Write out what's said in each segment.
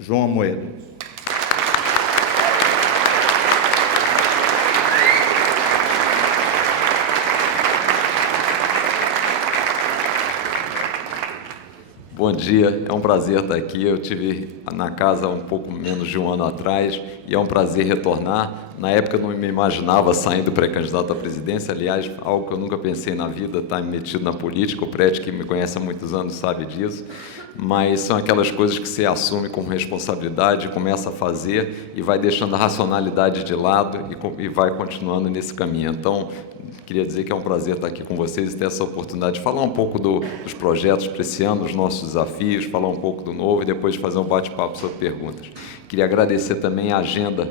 João Amoedo. Bom dia, é um prazer estar aqui. Eu estive na casa um pouco menos de um ano atrás e é um prazer retornar. Na época eu não me imaginava saindo pré-candidato à presidência, aliás, algo que eu nunca pensei na vida, estar metido na política. O Prete, que me conhece há muitos anos, sabe disso, mas são aquelas coisas que você assume como responsabilidade, começa a fazer e vai deixando a racionalidade de lado e vai continuando nesse caminho. Então, queria dizer que é um prazer estar aqui com vocês e ter essa oportunidade de falar um pouco dos projetos para esse ano, dos nossos desafios, falar um pouco do novo e depois fazer um bate-papo sobre perguntas. Queria agradecer também a agenda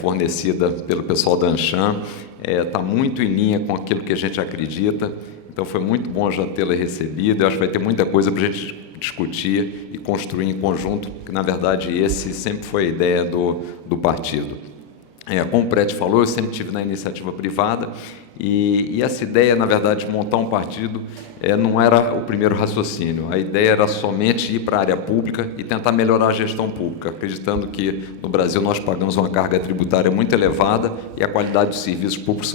fornecida pelo pessoal da Anshan, está muito em linha com aquilo que a gente acredita, então foi muito bom já tê-la recebido. Eu acho que vai ter muita coisa para a gente discutir e construir em conjunto, porque na verdade esse sempre foi a ideia do partido. Como o Prete falou, eu sempre tive na iniciativa privada e essa ideia, na verdade, de montar um partido não era o primeiro raciocínio. A ideia era somente ir para a área pública e tentar melhorar a gestão pública, acreditando que no Brasil nós pagamos uma carga tributária muito elevada e a qualidade dos serviços públicos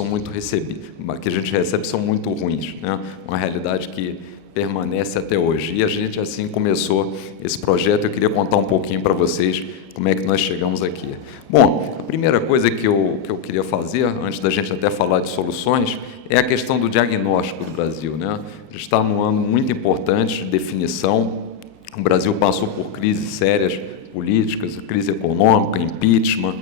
que a gente recebe são muito ruins, né? Uma realidade que permanece até hoje. E a gente assim começou esse projeto. Eu queria contar um pouquinho para vocês como é que nós chegamos aqui. Bom, a primeira coisa que eu queria fazer, antes da gente até falar de soluções, é a questão do diagnóstico do Brasil, né? A gente está num ano muito importante de definição. O Brasil passou por crises sérias políticas, crise econômica, impeachment,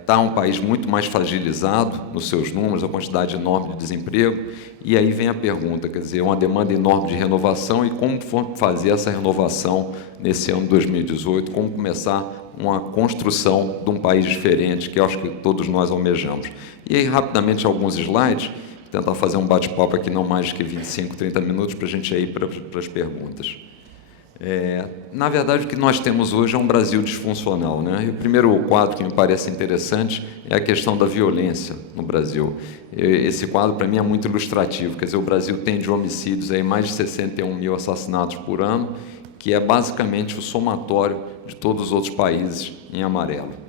está um país muito mais fragilizado nos seus números, a quantidade enorme de desemprego, e aí vem a pergunta, quer dizer, uma demanda enorme de renovação, e como fazer essa renovação nesse ano de 2018, como começar uma construção de um país diferente, que eu acho que todos nós almejamos. E aí, rapidamente, alguns slides, tentar fazer um bate-papo aqui, não mais que 25, 30 minutos, para a gente ir para as perguntas. Na verdade, o que nós temos hoje é um Brasil disfuncional, né? E o primeiro quadro que me parece interessante é a questão da violência no Brasil. Esse quadro, para mim, é muito ilustrativo. Quer dizer, o Brasil tem de homicídios aí mais de 61 mil assassinatos por ano, que é basicamente o somatório de todos os outros países em amarelo.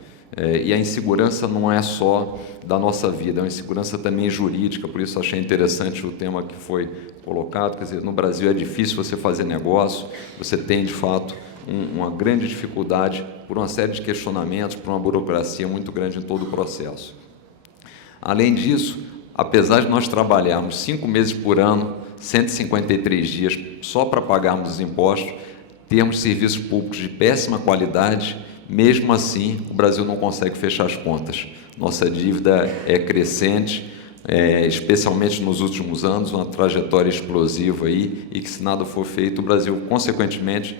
E a insegurança não é só da nossa vida, é uma insegurança também jurídica, por isso achei interessante o tema que foi colocado. Quer dizer, no Brasil é difícil você fazer negócio, você tem, de fato, uma grande dificuldade por uma série de questionamentos, por uma burocracia muito grande em todo o processo. Além disso, apesar de nós trabalharmos 5 meses por ano, 153 dias só para pagarmos os impostos, temos serviços públicos de péssima qualidade. Mesmo assim, o Brasil não consegue fechar as contas. Nossa dívida é crescente, especialmente nos últimos anos, uma trajetória explosiva aí, e que, se nada for feito, o Brasil, consequentemente,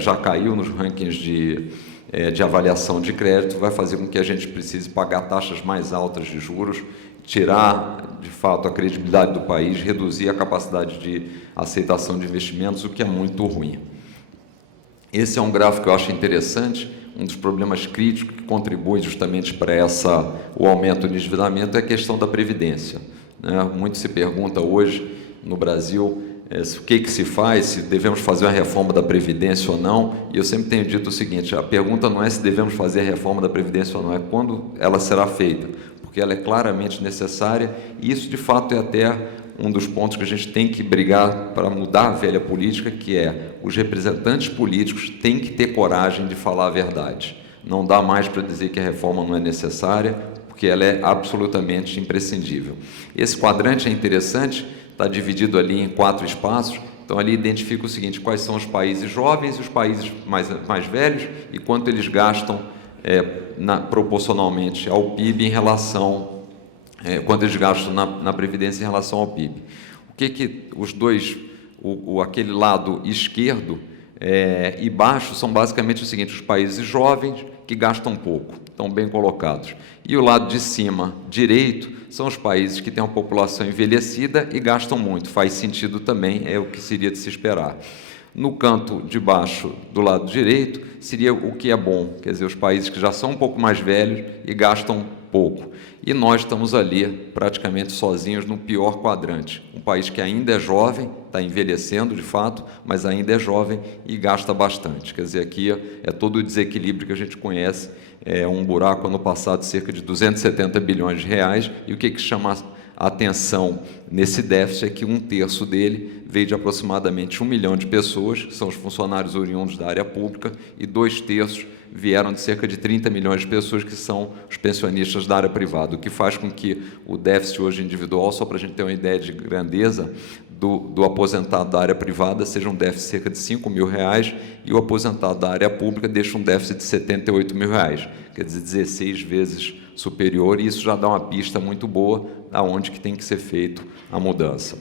já caiu nos rankings de avaliação de crédito, vai fazer com que a gente precise pagar taxas mais altas de juros, tirar, de fato, a credibilidade do país, reduzir a capacidade de aceitação de investimentos, o que é muito ruim. Esse é um gráfico que eu acho interessante. Um dos problemas críticos que contribui justamente para o aumento do endividamento é a questão da Previdência, né? Muito se pergunta hoje no Brasil o que se faz, se devemos fazer uma reforma da Previdência ou não, e eu sempre tenho dito o seguinte: a pergunta não é se devemos fazer a reforma da Previdência ou não, é quando ela será feita, porque ela é claramente necessária, e isso de fato é até um dos pontos que a gente tem que brigar para mudar a velha política, que é os representantes políticos têm que ter coragem de falar a verdade. Não dá mais para dizer que a reforma não é necessária, porque ela é absolutamente imprescindível. Esse quadrante é interessante, está dividido ali em 4 espaços, então ali identifica o seguinte: quais são os países jovens e os países mais velhos e quanto eles gastam proporcionalmente ao PIB em relação quanto eles gastam na Previdência em relação ao PIB. O que os dois, aquele lado esquerdo e baixo, são basicamente o seguinte: os países jovens que gastam pouco, estão bem colocados. E o lado de cima, direito, são os países que têm uma população envelhecida e gastam muito. Faz sentido também, é o que seria de se esperar. No canto de baixo, do lado direito, seria o que é bom, quer dizer, os países que já são um pouco mais velhos e gastam pouco. E nós estamos ali praticamente sozinhos no pior quadrante. Um país que ainda é jovem, está envelhecendo de fato, mas ainda é jovem e gasta bastante. Quer dizer, aqui é todo o desequilíbrio que a gente conhece, é um buraco ano passado de cerca de 270 bilhões de reais, e o que chama a atenção nesse déficit é que 1/3 dele veio de aproximadamente 1 milhão de pessoas, que são os funcionários oriundos da área pública, e 2/3 vieram de cerca de 30 milhões de pessoas, que são os pensionistas da área privada, o que faz com que o déficit hoje individual, só para a gente ter uma ideia de grandeza, do aposentado da área privada seja um déficit de cerca de R$5.000, e o aposentado da área pública deixa um déficit de R$78.000, quer dizer, 16 vezes superior, e isso já dá uma pista muito boa aonde que tem que ser feito a mudança.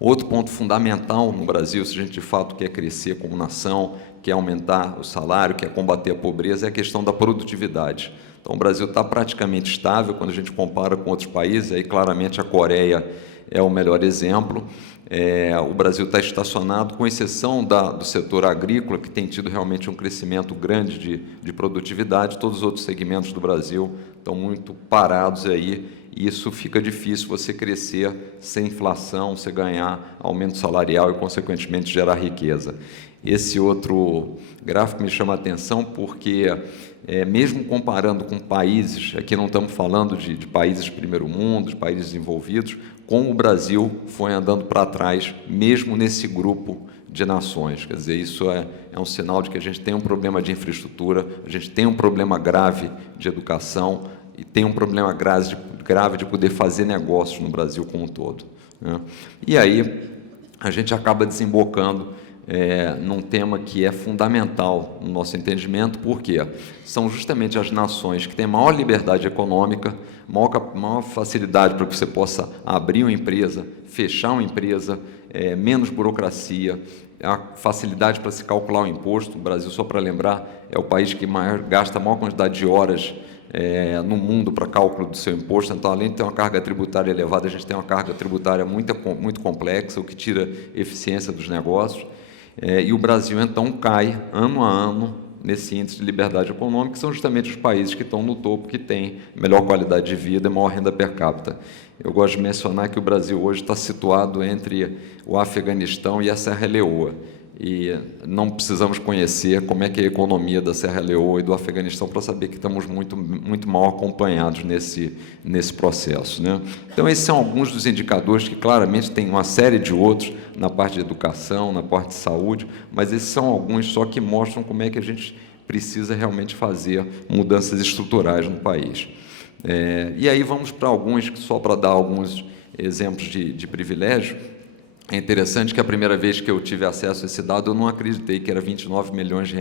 Outro ponto fundamental no Brasil, se a gente de fato quer crescer como nação, quer aumentar o salário, quer combater a pobreza, é a questão da produtividade. Então, o Brasil está praticamente estável quando a gente compara com outros países, aí claramente a Coreia é o melhor exemplo. O Brasil está estacionado, com exceção do setor agrícola, que tem tido realmente um crescimento grande de produtividade. Todos os outros segmentos do Brasil estão muito parados aí, e isso fica difícil você crescer sem inflação, você ganhar aumento salarial e, consequentemente, gerar riqueza. Esse outro gráfico me chama a atenção porque, mesmo comparando com países, aqui não estamos falando de países de primeiro mundo, de países desenvolvidos, como o Brasil foi andando para trás, mesmo nesse grupo de nações. Quer dizer, isso é um sinal de que a gente tem um problema de infraestrutura, a gente tem um problema grave de educação e tem um problema grave de poder fazer negócios no Brasil como um todo, né? E aí a gente acaba desembocando num tema que é fundamental no nosso entendimento, porque são justamente as nações que têm maior liberdade econômica, maior facilidade para que você possa abrir uma empresa, fechar uma empresa, menos burocracia, a facilidade para se calcular o imposto. O Brasil, só para lembrar, é o país que gasta a maior quantidade de horas no mundo para cálculo do seu imposto. Então, além de ter uma carga tributária elevada, a gente tem uma carga tributária muito complexa, o que tira eficiência dos negócios. E o Brasil, então, cai ano a ano nesse índice de liberdade econômica, que são justamente os países que estão no topo, que têm melhor qualidade de vida e maior renda per capita. Eu gosto de mencionar que o Brasil hoje está situado entre o Afeganistão e a Serra Leoa, e não precisamos conhecer como é que é a economia da Serra Leoa e do Afeganistão para saber que estamos muito mal acompanhados nesse processo, né? Então, esses são alguns dos indicadores, que claramente tem uma série de outros na parte de educação, na parte de saúde, mas esses são alguns só que mostram como é que a gente precisa realmente fazer mudanças estruturais no país. E aí vamos para alguns, só para dar alguns exemplos de privilégio. É interessante que a primeira vez que eu tive acesso a esse dado, eu não acreditei que era R$29 milhões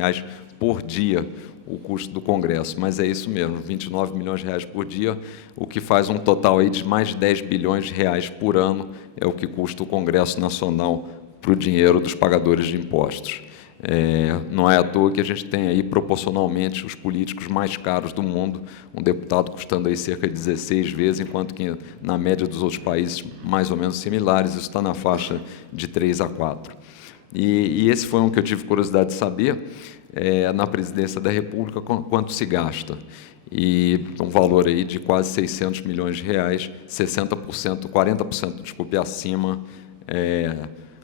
por dia o custo do Congresso, mas é isso mesmo, R$29 milhões por dia, o que faz um total aí de mais de R$10 bilhões por ano, é o que custa o Congresso Nacional para o dinheiro dos pagadores de impostos. Não é à toa que a gente tem aí proporcionalmente os políticos mais caros do mundo, um deputado custando aí cerca de 16 vezes, enquanto que na média dos outros países mais ou menos similares, isso está na faixa de 3 a 4. E esse foi um que eu tive curiosidade de saber, na presidência da República, quanto se gasta. E um valor aí de quase R$600 milhões, 60%, 40%, desculpe, acima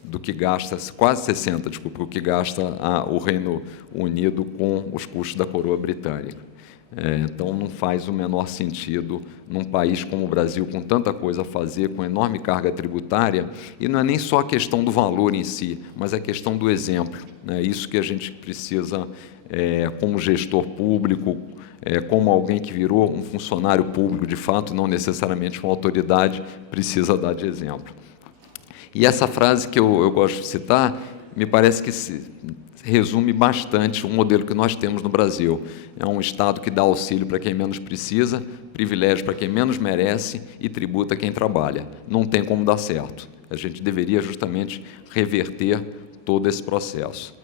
do que gasta, quase 60%, desculpa, o que gasta o Reino Unido com os custos da coroa britânica. Então, não faz o menor sentido num país como o Brasil, com tanta coisa a fazer, com enorme carga tributária, e não é nem só a questão do valor em si, mas a questão do exemplo, né? Isso que a gente precisa, como gestor público, como alguém que virou um funcionário público, de fato, não necessariamente uma autoridade, precisa dar de exemplo. E essa frase que eu gosto de citar, me parece que resume bastante o modelo que nós temos no Brasil. É um Estado que dá auxílio para quem menos precisa, privilégio para quem menos merece e tributa quem trabalha. Não tem como dar certo. A gente deveria justamente reverter todo esse processo.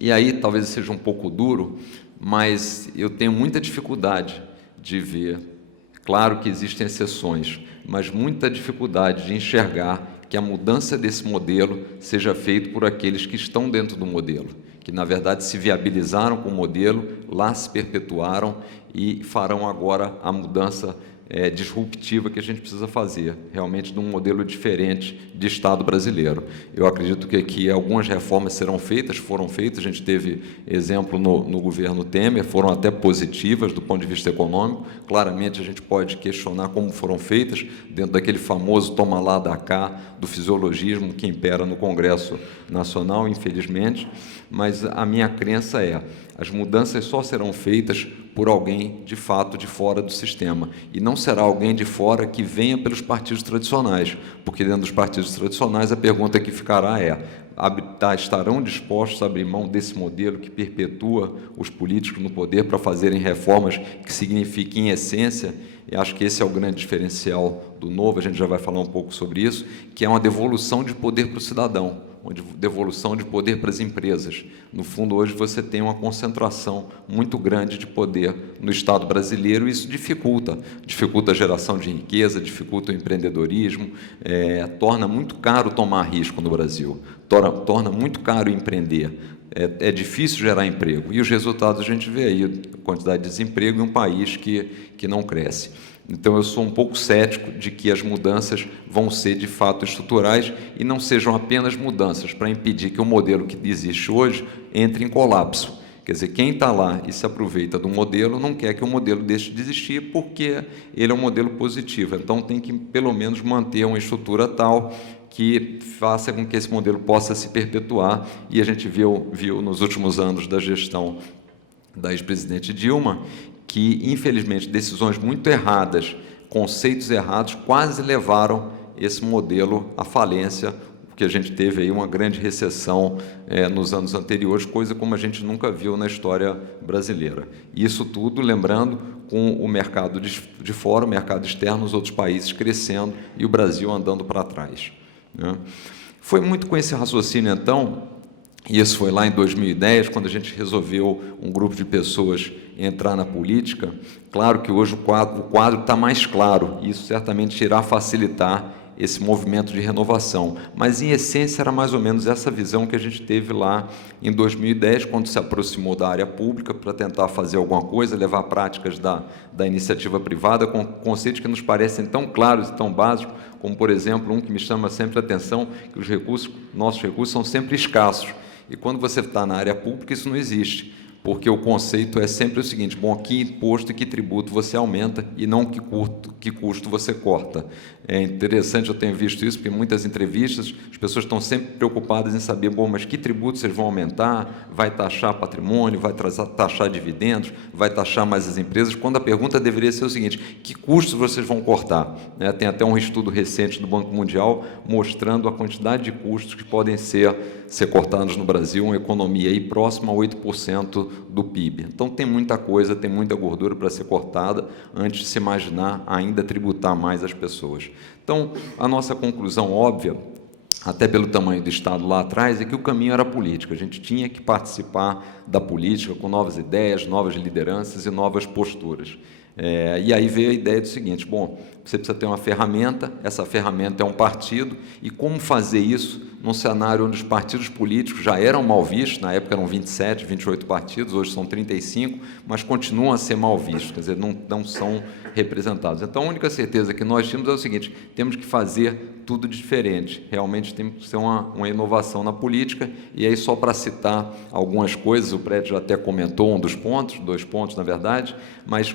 E aí, talvez seja um pouco duro, mas eu tenho muita dificuldade de ver. Claro que existem exceções, mas muita dificuldade de enxergar que a mudança desse modelo seja feita por aqueles que estão dentro do modelo, que na verdade se viabilizaram com o modelo, lá se perpetuaram e farão agora a mudança disruptiva que a gente precisa fazer, realmente de um modelo diferente de Estado brasileiro. Eu acredito que aqui algumas reformas serão feitas, foram feitas, a gente teve exemplo no governo Temer, foram até positivas do ponto de vista econômico, claramente a gente pode questionar como foram feitas, dentro daquele famoso toma lá, dá cá, do fisiologismo que impera no Congresso Nacional, infelizmente, mas a minha crença é, as mudanças só serão feitas por alguém, de fato, de fora do sistema. E não será alguém de fora que venha pelos partidos tradicionais, porque dentro dos partidos tradicionais a pergunta que ficará é, estarão dispostos a abrir mão desse modelo que perpetua os políticos no poder para fazerem reformas que signifiquem, em essência, e acho que esse é o grande diferencial do novo, a gente já vai falar um pouco sobre isso, que é uma devolução de poder para o cidadão, uma devolução de poder para as empresas. No fundo, hoje você tem uma concentração muito grande de poder no Estado brasileiro e isso dificulta a geração de riqueza, dificulta o empreendedorismo, torna muito caro tomar risco no Brasil, torna muito caro empreender. É difícil gerar emprego. E os resultados a gente vê aí, a quantidade de desemprego em um país que não cresce. Então, eu sou um pouco cético de que as mudanças vão ser, de fato, estruturais e não sejam apenas mudanças para impedir que o modelo que existe hoje entre em colapso. Quer dizer, quem está lá e se aproveita do modelo não quer que o modelo deixe de existir porque ele é um modelo positivo. Então, tem que, pelo menos, manter uma estrutura tal que faça com que esse modelo possa se perpetuar. E a gente viu nos últimos anos da gestão da ex-presidente Dilma que, infelizmente, decisões muito erradas, conceitos errados, quase levaram esse modelo à falência, porque a gente teve aí uma grande recessão nos anos anteriores, coisa como a gente nunca viu na história brasileira. Isso tudo, lembrando, com o mercado de fora, o mercado externo, os outros países crescendo e o Brasil andando para trás, né? Foi muito com esse raciocínio, então, e isso foi lá em 2010, quando a gente resolveu, um grupo de pessoas, entrar na política. Claro que hoje o quadro está mais claro, e isso certamente irá facilitar esse movimento de renovação. Mas, em essência, era mais ou menos essa visão que a gente teve lá em 2010, quando se aproximou da área pública para tentar fazer alguma coisa, levar práticas da iniciativa privada, com conceitos que nos parecem tão claros e tão básicos, como, por exemplo, um que me chama sempre a atenção, que nossos recursos são sempre escassos. E quando você está na área pública, isso não existe, porque o conceito é sempre o seguinte: bom, que imposto e que tributo você aumenta e não que custo você corta. É interessante, eu tenho visto isso, porque em muitas entrevistas as pessoas estão sempre preocupadas em saber, bom, mas que tributo vocês vão aumentar? Vai taxar patrimônio, vai taxar dividendos, vai taxar mais as empresas, quando a pergunta deveria ser o seguinte: que custos vocês vão cortar? Tem até um estudo recente do Banco Mundial mostrando a quantidade de custos que podem ser cortados no Brasil, uma economia aí próxima a 8% do PIB. Então, tem muita coisa, tem muita gordura para ser cortada antes de se imaginar ainda tributar mais as pessoas. Então, a nossa conclusão óbvia, até pelo tamanho do Estado lá atrás, é que o caminho era político. A gente tinha que participar da política com novas ideias, novas lideranças e novas posturas. E aí veio a ideia do seguinte: bom, você precisa ter uma ferramenta, essa ferramenta é um partido, e como fazer isso num cenário onde os partidos políticos já eram mal vistos, na época eram 27, 28 partidos, hoje são 35, mas continuam a ser mal vistos, quer dizer, não são representados. Então, a única certeza que nós tínhamos é o seguinte: temos que fazer tudo diferente, realmente tem que ser uma inovação na política. E aí, só para citar algumas coisas, o Prédio já até comentou dois pontos, na verdade, mas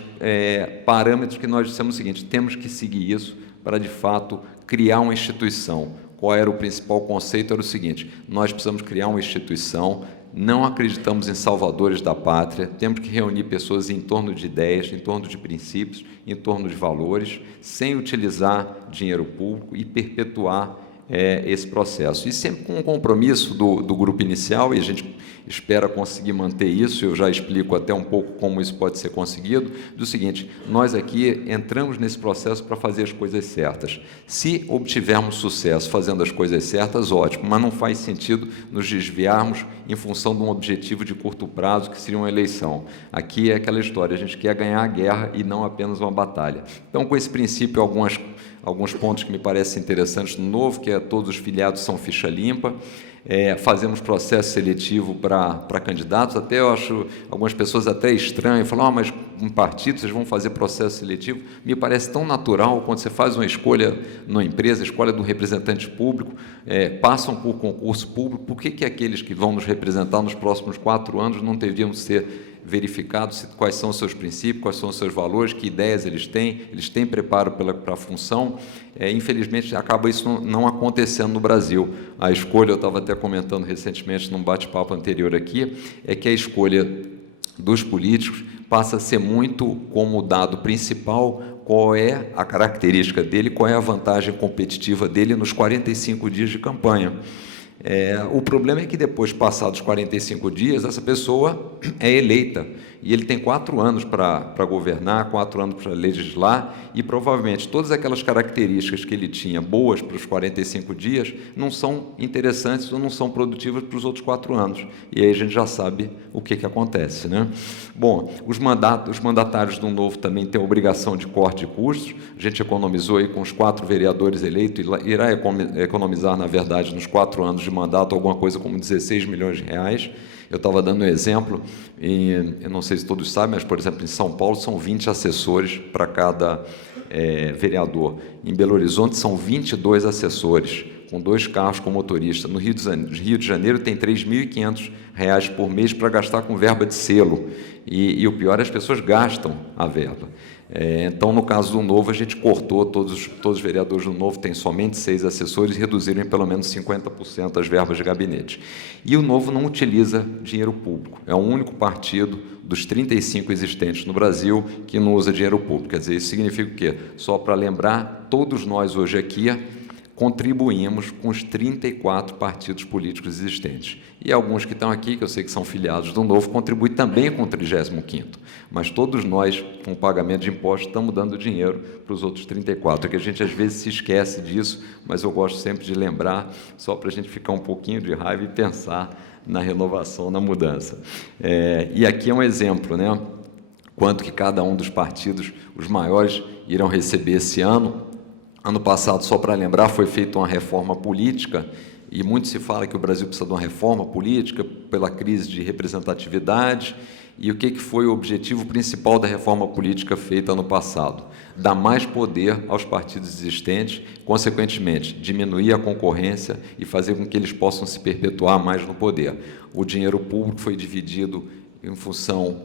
parâmetros que nós dissemos o seguinte: temos que seguir isso para, de fato, criar uma instituição. Qual era o principal conceito? Era o seguinte: nós precisamos criar uma instituição, não acreditamos em salvadores da pátria, temos que reunir pessoas em torno de ideias, em torno de princípios, em torno de valores, sem utilizar dinheiro público e perpetuar esse processo. E sempre com um compromisso do grupo inicial, e a gente espera conseguir manter isso, eu já explico até um pouco como isso pode ser conseguido, do seguinte: nós aqui entramos nesse processo para fazer as coisas certas. Se obtivermos sucesso fazendo as coisas certas, ótimo, mas não faz sentido nos desviarmos em função de um objetivo de curto prazo, que seria uma eleição. Aqui é aquela história, a gente quer ganhar a guerra e não apenas uma batalha. Então, com esse princípio, alguns pontos que me parecem interessantes no novo, que é todos os filiados são ficha limpa, fazemos processo seletivo para candidatos. Até eu acho algumas pessoas até estranhas, falam: mas um partido, vocês vão fazer processo seletivo? Me parece tão natural quando você faz uma escolha numa empresa, escolha do representante público, passam por concurso público. Por que aqueles que vão nos representar nos próximos 4 anos não deviam ser verificados quais são os seus princípios, quais são os seus valores, que ideias eles têm preparo para a função? Infelizmente, acaba isso não acontecendo no Brasil. A escolha, eu estava até comentando recentemente num bate-papo anterior aqui, é que a escolha dos políticos passa a ser muito como dado principal qual é a característica dele, qual é a vantagem competitiva dele nos 45 dias de campanha. O problema é que depois, passados 45 dias, essa pessoa é eleita e ele tem 4 anos para governar, 4 anos para legislar, e provavelmente todas aquelas características que ele tinha boas para os 45 dias não são interessantes ou não são produtivas para os outros 4 anos. E aí a gente já sabe o que acontece, né? Bom, os mandatários do Novo também têm a obrigação de corte de custos. A gente economizou aí com os 4 vereadores eleitos, irá economizar, na verdade, nos 4 anos de mandato, alguma coisa como 16 milhões de reais. Eu estava dando um exemplo, eu não sei se todos sabem, mas, por exemplo, em São Paulo são 20 assessores para cada vereador. Em Belo Horizonte são 22 assessores, com 2 carros com motorista. No Rio de Janeiro tem R$ 3.500 por mês para gastar com verba de selo. E o pior é as pessoas gastam a verba. Então, no caso do Novo, a gente cortou, todos os vereadores do Novo têm somente 6 assessores e reduziram em pelo menos 50% as verbas de gabinete. E o Novo não utiliza dinheiro público. É o único partido dos 35 existentes no Brasil que não usa dinheiro público. Quer dizer, isso significa o quê? Só para lembrar, todos nós hoje aqui contribuímos com os 34 partidos políticos existentes. E alguns que estão aqui, que eu sei que são filiados do Novo, contribuem também com o 35º. Mas todos nós, com o pagamento de impostos, estamos dando dinheiro para os outros 34, que a gente às vezes se esquece disso, mas eu gosto sempre de lembrar, só para a gente ficar um pouquinho de raiva e pensar na renovação, na mudança. E aqui é um exemplo, né? Quanto que cada um dos partidos, os maiores, irão receber esse ano. Ano passado, só para lembrar, foi feita uma reforma política, e muito se fala que o Brasil precisa de uma reforma política pela crise de representatividade. E o que foi o objetivo principal da reforma política feita ano passado? Dar mais poder aos partidos existentes, consequentemente, diminuir a concorrência e fazer com que eles possam se perpetuar mais no poder. O dinheiro público foi dividido em função,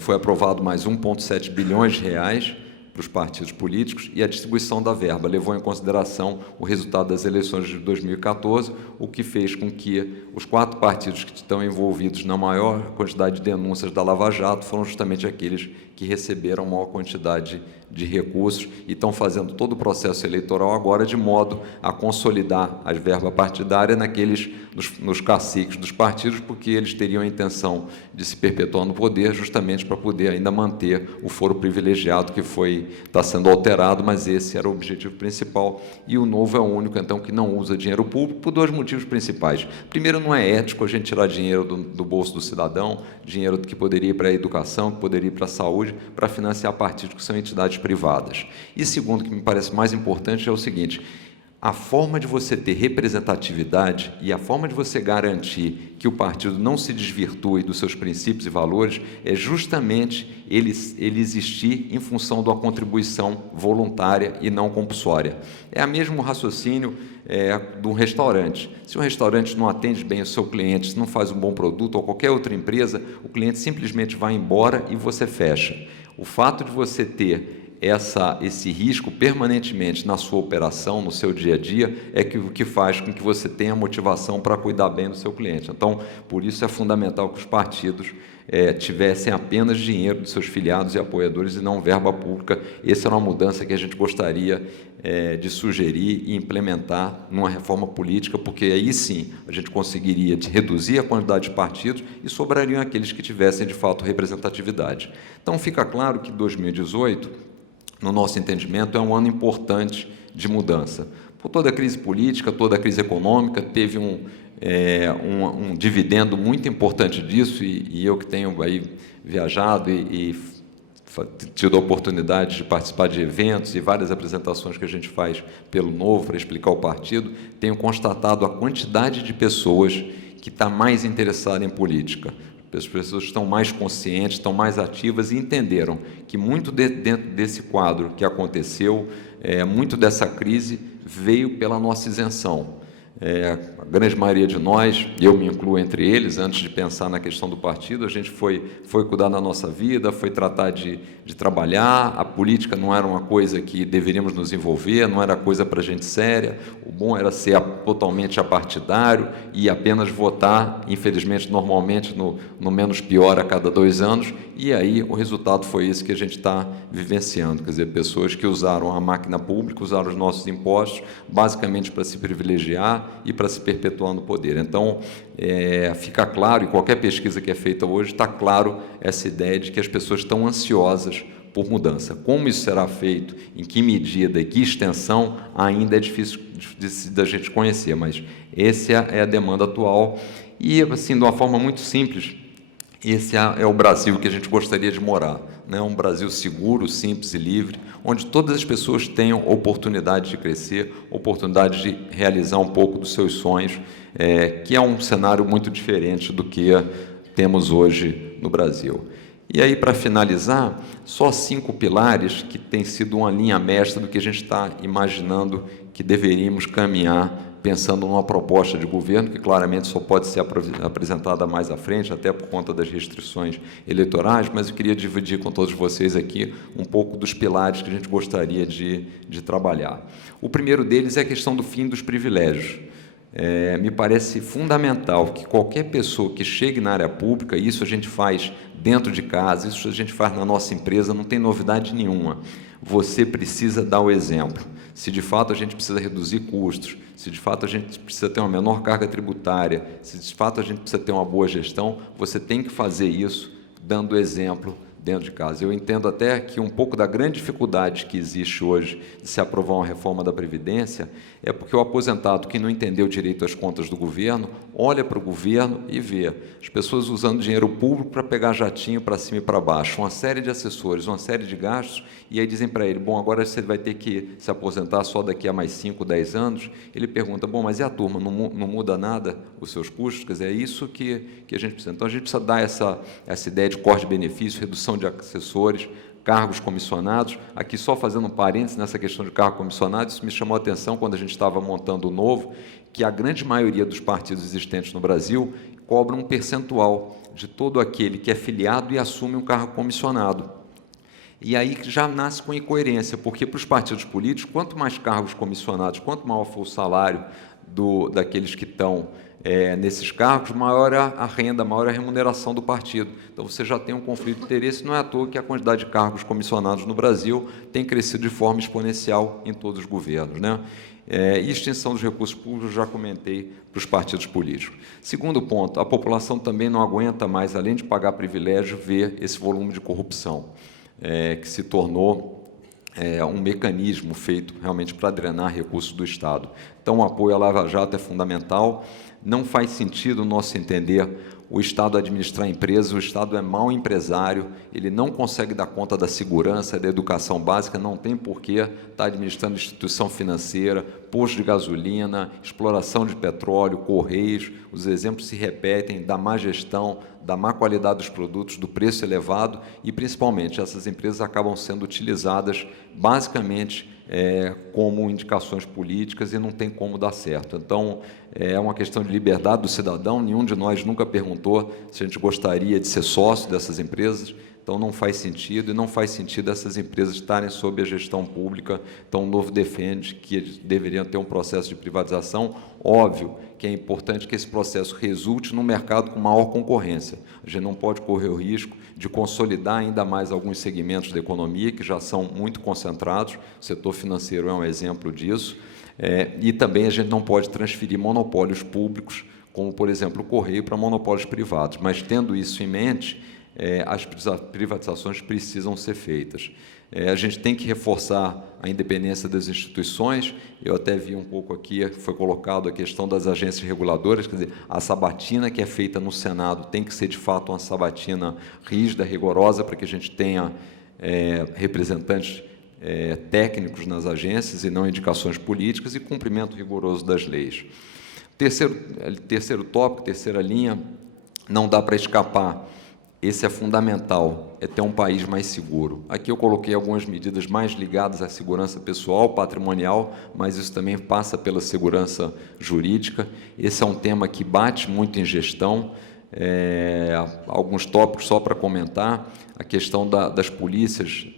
foi aprovado mais 1,7 bilhões de reais para os partidos políticos, e a distribuição da verba levou em consideração o resultado das eleições de 2014, o que fez com que os 4 partidos que estão envolvidos na maior quantidade de denúncias da Lava Jato foram justamente aqueles que receberam maior quantidade de recursos e estão fazendo todo o processo eleitoral agora de modo a consolidar as verbas partidárias nos caciques dos partidos, porque eles teriam a intenção de se perpetuar no poder justamente para poder ainda manter o foro privilegiado que está sendo alterado, mas esse era o objetivo principal. E o Novo é o único, então, que não usa dinheiro público por 2 motivos principais. Primeiro, não é ético a gente tirar dinheiro do bolso do cidadão, dinheiro que poderia ir para a educação, que poderia ir para a saúde, para financiar partidos que são entidades privadas. E segundo, que me parece mais importante, é o seguinte: a forma de você ter representatividade e a forma de você garantir que o partido não se desvirtue dos seus princípios e valores é justamente ele existir em função de uma contribuição voluntária e não compulsória. É o mesmo raciocínio de um restaurante. Se um restaurante não atende bem o seu cliente, se não faz um bom produto, ou qualquer outra empresa, o cliente simplesmente vai embora e você fecha. O fato de você ter esse risco permanentemente na sua operação, no seu dia a dia, é o que faz com que você tenha motivação para cuidar bem do seu cliente. Então, por isso é fundamental que os partidos tivessem apenas dinheiro dos seus filiados e apoiadores e não verba pública. Essa é uma mudança que a gente gostaria de sugerir e implementar numa reforma política, porque aí sim a gente conseguiria reduzir a quantidade de partidos e sobrariam aqueles que tivessem de fato representatividade. Então fica claro que 2018, no nosso entendimento, é um ano importante de mudança. Por toda a crise política, toda a crise econômica, teve um dividendo muito importante disso, e eu que tenho aí viajado e tido a oportunidade de participar de eventos e várias apresentações que a gente faz pelo Novo para explicar o partido, tenho constatado a quantidade de pessoas que está mais interessada em política. As pessoas estão mais conscientes, estão mais ativas e entenderam que muito dentro desse quadro que aconteceu, muito dessa crise veio pela nossa isenção. A grande maioria de nós, eu me incluo entre eles, antes de pensar na questão do partido, a gente foi cuidar da nossa vida, foi tratar de trabalhar. A política não era uma coisa que deveríamos nos envolver, não era coisa para gente séria. O bom era ser totalmente apartidário e apenas votar, infelizmente, normalmente, no menos pior a cada 2 anos, e aí o resultado foi esse que a gente está vivenciando, quer dizer, pessoas que usaram a máquina pública, usaram os nossos impostos, basicamente para se privilegiar e para se perpetuar no poder. Então, fica claro, e qualquer pesquisa que é feita hoje, está claro essa ideia de que as pessoas estão ansiosas por mudança. Como isso será feito, em que medida e que extensão, ainda é difícil da gente conhecer, mas essa é a demanda atual. E, assim, de uma forma muito simples, esse é o Brasil que a gente gostaria de morar, né? Um Brasil seguro, simples e livre, onde todas as pessoas tenham oportunidade de crescer, oportunidade de realizar um pouco dos seus sonhos, que é um cenário muito diferente do que temos hoje no Brasil. E aí, para finalizar, só 5 pilares que têm sido uma linha mestra do que a gente está imaginando que deveríamos caminhar, pensando numa proposta de governo, que claramente só pode ser apresentada mais à frente, até por conta das restrições eleitorais, mas eu queria dividir com todos vocês aqui um pouco dos pilares que a gente gostaria de trabalhar. O primeiro deles é a questão do fim dos privilégios. Me parece fundamental que qualquer pessoa que chegue na área pública, isso a gente faz dentro de casa, isso a gente faz na nossa empresa, não tem novidade nenhuma. Você precisa dar o exemplo. Se de fato a gente precisa reduzir custos, se de fato a gente precisa ter uma menor carga tributária, se de fato a gente precisa ter uma boa gestão, você tem que fazer isso dando exemplo dentro de casa. Eu entendo até que um pouco da grande dificuldade que existe hoje de se aprovar uma reforma da Previdência é porque o aposentado que não entendeu direito as contas do governo, olha para o governo e vê as pessoas usando dinheiro público para pegar jatinho para cima e para baixo, uma série de assessores, uma série de gastos, e aí dizem para ele, bom, agora você vai ter que se aposentar só daqui a mais 5, 10 anos. Ele pergunta, bom, mas e a turma, não muda nada os seus custos? Quer dizer, é isso que a gente precisa. Então, a gente precisa dar essa ideia de corte de benefício, redução de assessores, cargos comissionados. Aqui, só fazendo um parênteses nessa questão de cargo comissionado, isso me chamou a atenção quando a gente estava montando o Novo, que a grande maioria dos partidos existentes no Brasil cobra um percentual de todo aquele que é filiado e assume um cargo comissionado. E aí já nasce com incoerência, porque para os partidos políticos, quanto mais cargos comissionados, quanto maior for o salário daqueles que estão nesses cargos, maior a renda, maior a remuneração do partido. Então, você já tem um conflito de interesse. Não é à toa que a quantidade de cargos comissionados no Brasil tem crescido de forma exponencial em todos os governos, né? E extinção dos recursos públicos, eu já comentei, para os partidos políticos. Segundo ponto, a população também não aguenta mais, além de pagar privilégio, ver esse volume de corrupção, que se tornou um mecanismo feito realmente para drenar recursos do Estado. Então, o apoio à Lava Jato é fundamental. Não faz sentido, no nosso entender, o Estado administrar empresas. O Estado é mau empresário, ele não consegue dar conta da segurança, da educação básica, não tem porquê estar administrando instituição financeira, posto de gasolina, exploração de petróleo, correios. Os exemplos se repetem da má gestão, da má qualidade dos produtos, do preço elevado e, principalmente, essas empresas acabam sendo utilizadas basicamente como indicações políticas e não tem como dar certo. Então, é uma questão de liberdade do cidadão. Nenhum de nós nunca perguntou se a gente gostaria de ser sócio dessas empresas, então não faz sentido, e não faz sentido essas empresas estarem sob a gestão pública. Então, o Novo defende que eles deveriam ter um processo de privatização. Óbvio que é importante que esse processo resulte num mercado com maior concorrência. A gente não pode correr o risco de consolidar ainda mais alguns segmentos da economia que já são muito concentrados, o setor financeiro é um exemplo disso, e também a gente não pode transferir monopólios públicos, como, por exemplo, o Correio, para monopólios privados. Mas, tendo isso em mente, as privatizações precisam ser feitas. A gente tem que reforçar a independência das instituições. Eu até vi um pouco aqui, foi colocado a questão das agências reguladoras, quer dizer, a sabatina que é feita no Senado tem que ser, de fato, uma sabatina rígida, rigorosa, para que a gente tenha representantes técnicos nas agências e não indicações políticas, e cumprimento rigoroso das leis. Terceiro tópico, terceira linha, não dá para escapar. Esse é fundamental, é ter um país mais seguro. Aqui eu coloquei algumas medidas mais ligadas à segurança pessoal, patrimonial, mas isso também passa pela segurança jurídica. Esse é um tema que bate muito em gestão. Alguns tópicos só para comentar: a questão das polícias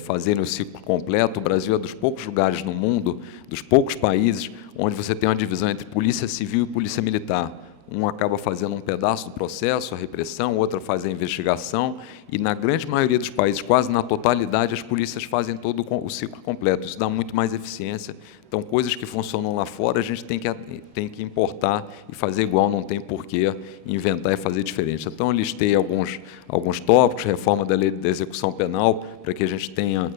fazerem o ciclo completo. O Brasil é dos poucos lugares no mundo, dos poucos países, onde você tem uma divisão entre polícia civil e polícia militar. Um acaba fazendo um pedaço do processo, a repressão, outra faz a investigação, e na grande maioria dos países, quase na totalidade, as polícias fazem todo o ciclo completo. Isso dá muito mais eficiência. Então, coisas que funcionam lá fora, a gente tem que importar e fazer igual, não tem por que inventar e fazer diferente. Então, eu listei alguns tópicos: reforma da lei da execução penal, para que a gente tenha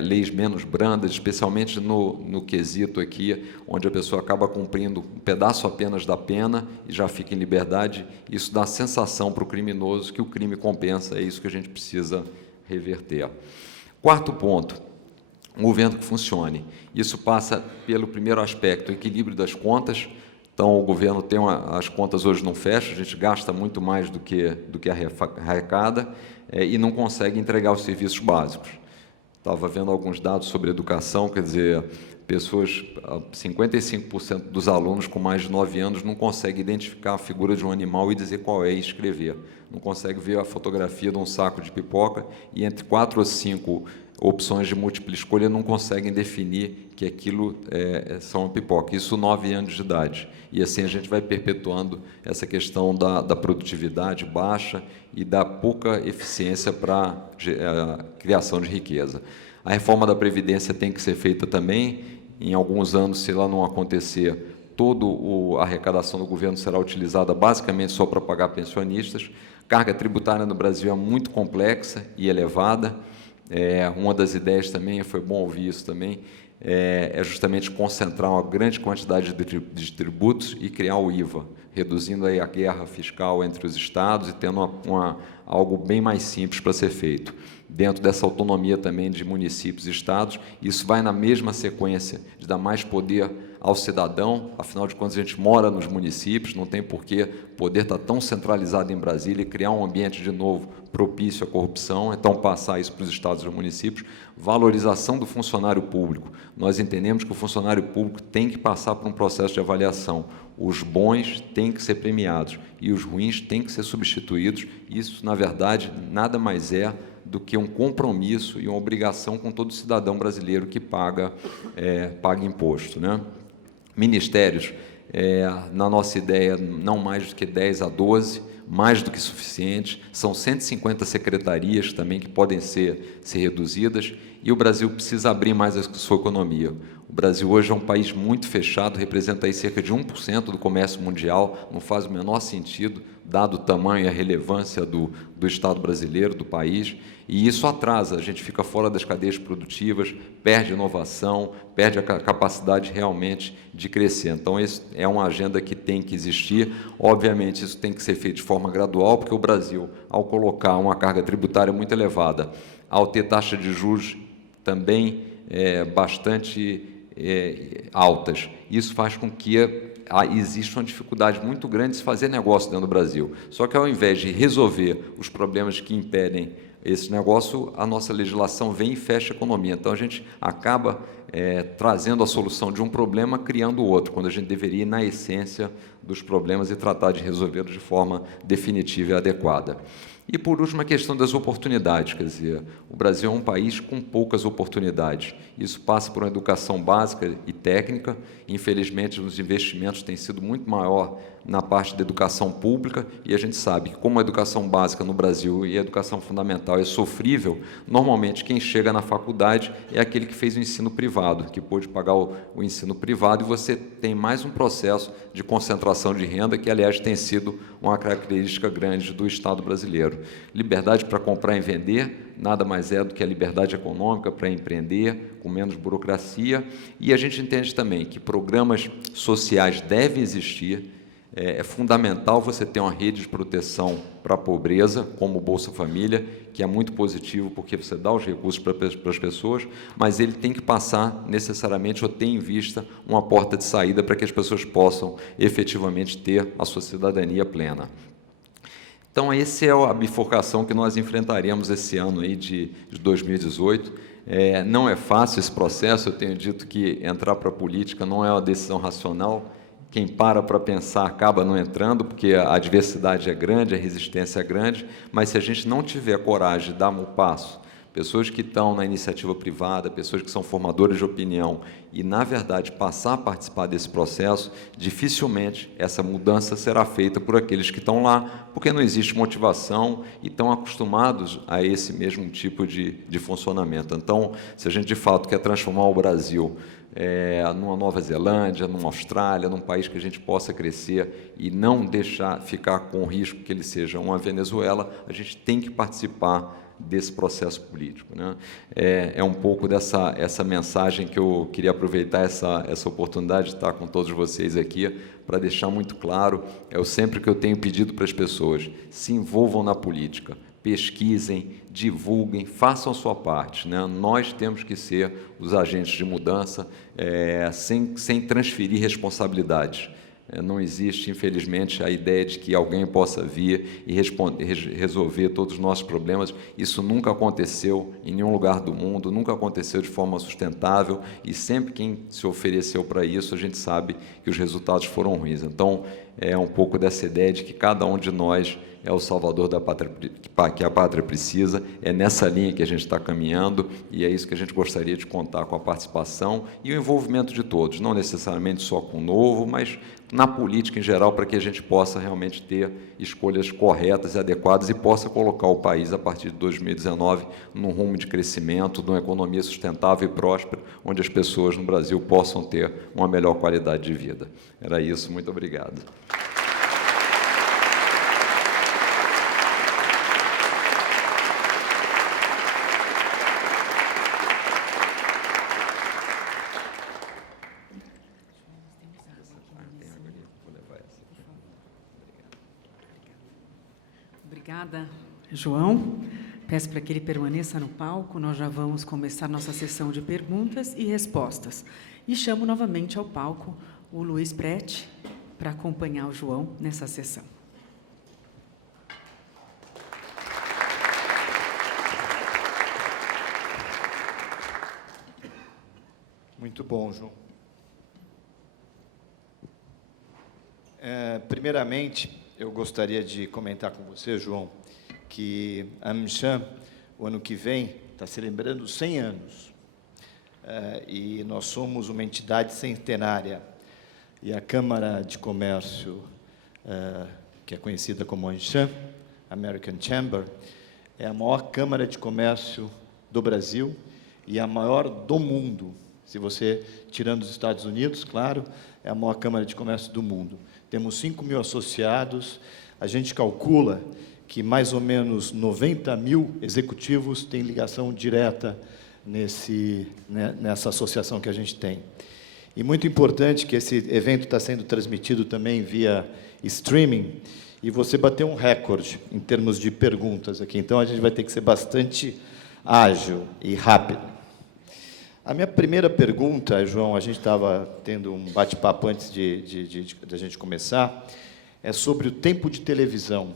leis menos brandas, especialmente no quesito aqui, onde a pessoa acaba cumprindo um pedaço apenas da pena e já fica em liberdade. Isso dá a sensação para o criminoso que o crime compensa. É isso que a gente precisa reverter. Quarto ponto: um governo que funcione. Isso passa pelo primeiro aspecto, o equilíbrio das contas. Então, o governo tem as contas hoje não fecham, a gente gasta muito mais do que arrecada, e não consegue entregar os serviços básicos. Estava vendo alguns dados sobre educação, quer dizer, 55% dos alunos com mais de 9 anos não conseguem identificar a figura de um animal e dizer qual é e escrever. Não consegue ver a fotografia de um saco de pipoca, e entre 4 ou 5 opções de múltipla escolha não conseguem definir que aquilo são uma pipoca. Isso 9 anos de idade. E assim a gente vai perpetuando essa questão da produtividade baixa e da pouca eficiência para a criação de riqueza. A reforma da Previdência tem que ser feita também. Em alguns anos, se ela não acontecer, toda a arrecadação do governo será utilizada basicamente só para pagar pensionistas. Carga tributária no Brasil é muito complexa e elevada. Uma das ideias também, foi bom ouvir isso também, é justamente concentrar uma grande quantidade de tributos e criar o IVA, reduzindo aí a guerra fiscal entre os estados e tendo algo bem mais simples para ser feito. Dentro dessa autonomia também de municípios e estados, isso vai na mesma sequência de dar mais poder ao cidadão. Afinal de contas, a gente mora nos municípios, não tem por que poder estar tão centralizado em Brasília e criar um ambiente de novo propício à corrupção. Então, passar isso para os estados e os municípios. Valorização do funcionário público. Nós entendemos que o funcionário público tem que passar por um processo de avaliação. Os bons têm que ser premiados e os ruins têm que ser substituídos. Isso, na verdade, nada mais é do que um compromisso e uma obrigação com todo cidadão brasileiro que paga imposto, né? Ministérios, na nossa ideia, não mais do que 10 a 12, mais do que suficiente. São 150 secretarias também que podem ser reduzidas, e o Brasil precisa abrir mais a sua economia. O Brasil hoje é um país muito fechado, representa aí cerca de 1% do comércio mundial, não faz o menor sentido, dado o tamanho e a relevância do Estado brasileiro, do país, e isso atrasa, a gente fica fora das cadeias produtivas, perde inovação, perde a capacidade realmente de crescer. Então, isso é uma agenda que tem que existir. Obviamente, isso tem que ser feito de forma gradual, porque o Brasil, ao colocar uma carga tributária muito elevada, ao ter taxa de juros também bastante altas, isso faz com que existe uma dificuldade muito grande de se fazer negócio dentro do Brasil. Só que, ao invés de resolver os problemas que impedem esse negócio, a nossa legislação vem e fecha a economia. Então, a gente acaba trazendo a solução de um problema, criando outro, quando a gente deveria ir na essência dos problemas e tratar de resolvê-los de forma definitiva e adequada. E, por último, a questão das oportunidades, quer dizer, o Brasil é um país com poucas oportunidades. Isso passa por uma educação básica e técnica. Infelizmente, os investimentos têm sido muito maior na parte da educação pública, e a gente sabe que, como a educação básica no Brasil e a educação fundamental é sofrível, normalmente quem chega na faculdade é aquele que fez o ensino privado, que pôde pagar o ensino privado, e você tem mais um processo de concentração de renda, que, aliás, tem sido uma característica grande do Estado brasileiro. Liberdade para comprar e vender, nada mais é do que a liberdade econômica para empreender, com menos burocracia, e a gente entende também que programas sociais devem existir. É fundamental você ter uma rede de proteção para a pobreza, como o Bolsa Família, que é muito positivo porque você dá os recursos para as pessoas, mas ele tem que passar necessariamente ou ter em vista uma porta de saída para que as pessoas possam efetivamente ter a sua cidadania plena. Então, essa é a bifurcação que nós enfrentaremos esse ano aí de 2018. Não é fácil esse processo, eu tenho dito que entrar para a política não é uma decisão racional. Quem para pensar acaba não entrando, porque a diversidade é grande, a resistência é grande, mas se a gente não tiver coragem de dar um passo, pessoas que estão na iniciativa privada, pessoas que são formadores de opinião, e, na verdade, passar a participar desse processo, dificilmente essa mudança será feita por aqueles que estão lá, porque não existe motivação e estão acostumados a esse mesmo tipo de funcionamento. Então, se a gente, de fato, quer transformar o Brasil numa Nova Zelândia, numa Austrália, num país que a gente possa crescer e não deixar ficar com o risco que ele seja uma Venezuela, a gente tem que participar desse processo político, né? É um pouco essa mensagem que eu queria aproveitar essa oportunidade de estar com todos vocês aqui para deixar muito claro. Sempre que eu tenho pedido para as pessoas: se envolvam na política, pesquisem, divulguem, façam a sua parte, né? Nós temos que ser os agentes de mudança, sem transferir responsabilidades. Não existe, infelizmente, a ideia de que alguém possa vir e resolver todos os nossos problemas. Isso nunca aconteceu em nenhum lugar do mundo, nunca aconteceu de forma sustentável, e sempre quem se ofereceu para isso, a gente sabe que os resultados foram ruins. Então, é um pouco dessa ideia de que cada um de nós é o salvador da pátria, que a pátria precisa. É nessa linha que a gente está caminhando, e é isso que a gente gostaria de contar com a participação e o envolvimento de todos, não necessariamente só com o Novo, mas na política em geral, para que a gente possa realmente ter escolhas corretas e adequadas e possa colocar o país, a partir de 2019, num rumo de crescimento, de uma economia sustentável e próspera, onde as pessoas no Brasil possam ter uma melhor qualidade de vida. Era isso, muito obrigado. Obrigada, João. Peço para que ele permaneça no palco. Nós já vamos começar nossa sessão de perguntas e respostas. E chamo novamente ao palco o Luiz Prete para acompanhar o João nessa sessão. Muito bom, João. Primeiramente, eu gostaria de comentar com você, João, que a AmCham, o ano que vem, está celebrando 100 anos. E nós somos uma entidade centenária. E a Câmara de Comércio, que é conhecida como AmCham, American Chamber, é a maior Câmara de Comércio do Brasil e a maior do mundo. Se você, tirando os Estados Unidos, claro, é a maior Câmara de Comércio do mundo. Temos 5.000 associados. A gente calcula que mais ou menos 90.000 executivos têm ligação direta nessa associação que a gente tem. E muito importante que esse evento está sendo transmitido também via streaming, e você bateu um recorde em termos de perguntas aqui. Então, a gente vai ter que ser bastante ágil e rápido. A minha primeira pergunta, João, a gente estava tendo um bate-papo antes de a gente começar, é sobre o tempo de televisão.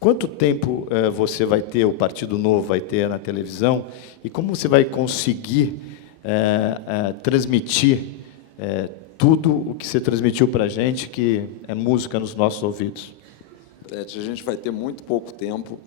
Quanto tempo você vai ter, o Partido Novo vai ter na televisão, e como você vai conseguir transmitir tudo o que você transmitiu para a gente, que é música nos nossos ouvidos? Prete, a gente vai ter muito pouco tempo.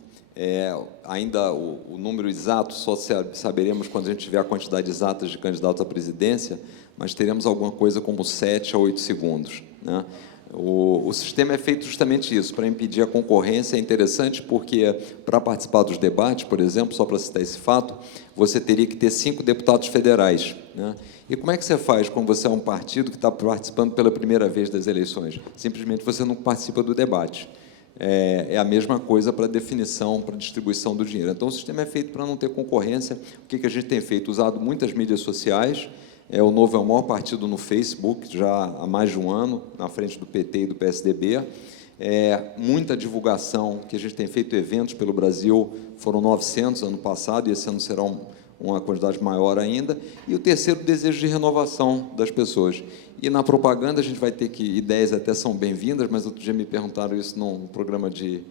Ainda o número exato só saberemos quando a gente tiver a quantidade exata de candidatos à presidência, mas teremos alguma coisa como 7 a 8 segundos, né? O sistema é feito justamente isso, para impedir a concorrência. É interessante porque, para participar dos debates, por exemplo, só para citar esse fato, você teria que ter 5 deputados federais, né? E como é que você faz quando você é um partido que está participando pela primeira vez das eleições? Simplesmente você não participa do debate. É a mesma coisa para definição, para distribuição do dinheiro. Então, o sistema é feito para não ter concorrência. O que a gente tem feito? Usado muitas mídias sociais. O Novo é o maior partido no Facebook, já há mais de um ano, na frente do PT e do PSDB. Muita divulgação, que a gente tem feito eventos pelo Brasil, foram 900 ano passado, e esse ano será uma quantidade maior ainda. E o terceiro, o desejo de renovação das pessoas. E na propaganda a gente vai ter que, ideias até são bem-vindas, mas outro dia me perguntaram isso num programa de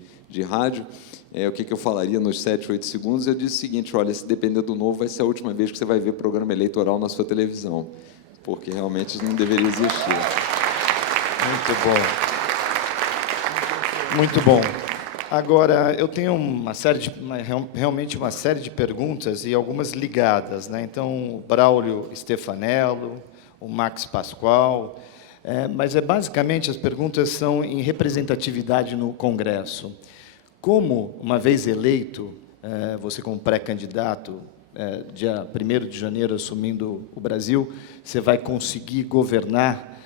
rádio, o que eu falaria nos 7, 8 segundos. Eu disse o seguinte: olha, se depender do Novo, vai ser a última vez que você vai ver programa eleitoral na sua televisão, porque realmente isso não deveria existir. Muito bom. Muito bom. Agora, eu tenho realmente uma série de perguntas e algumas ligadas, né? Então, o Braulio Stefanello, o Max Pascoal, mas basicamente as perguntas são em representatividade no Congresso. Como, uma vez eleito, você como pré-candidato, dia 1º de janeiro, assumindo o Brasil, você vai conseguir governar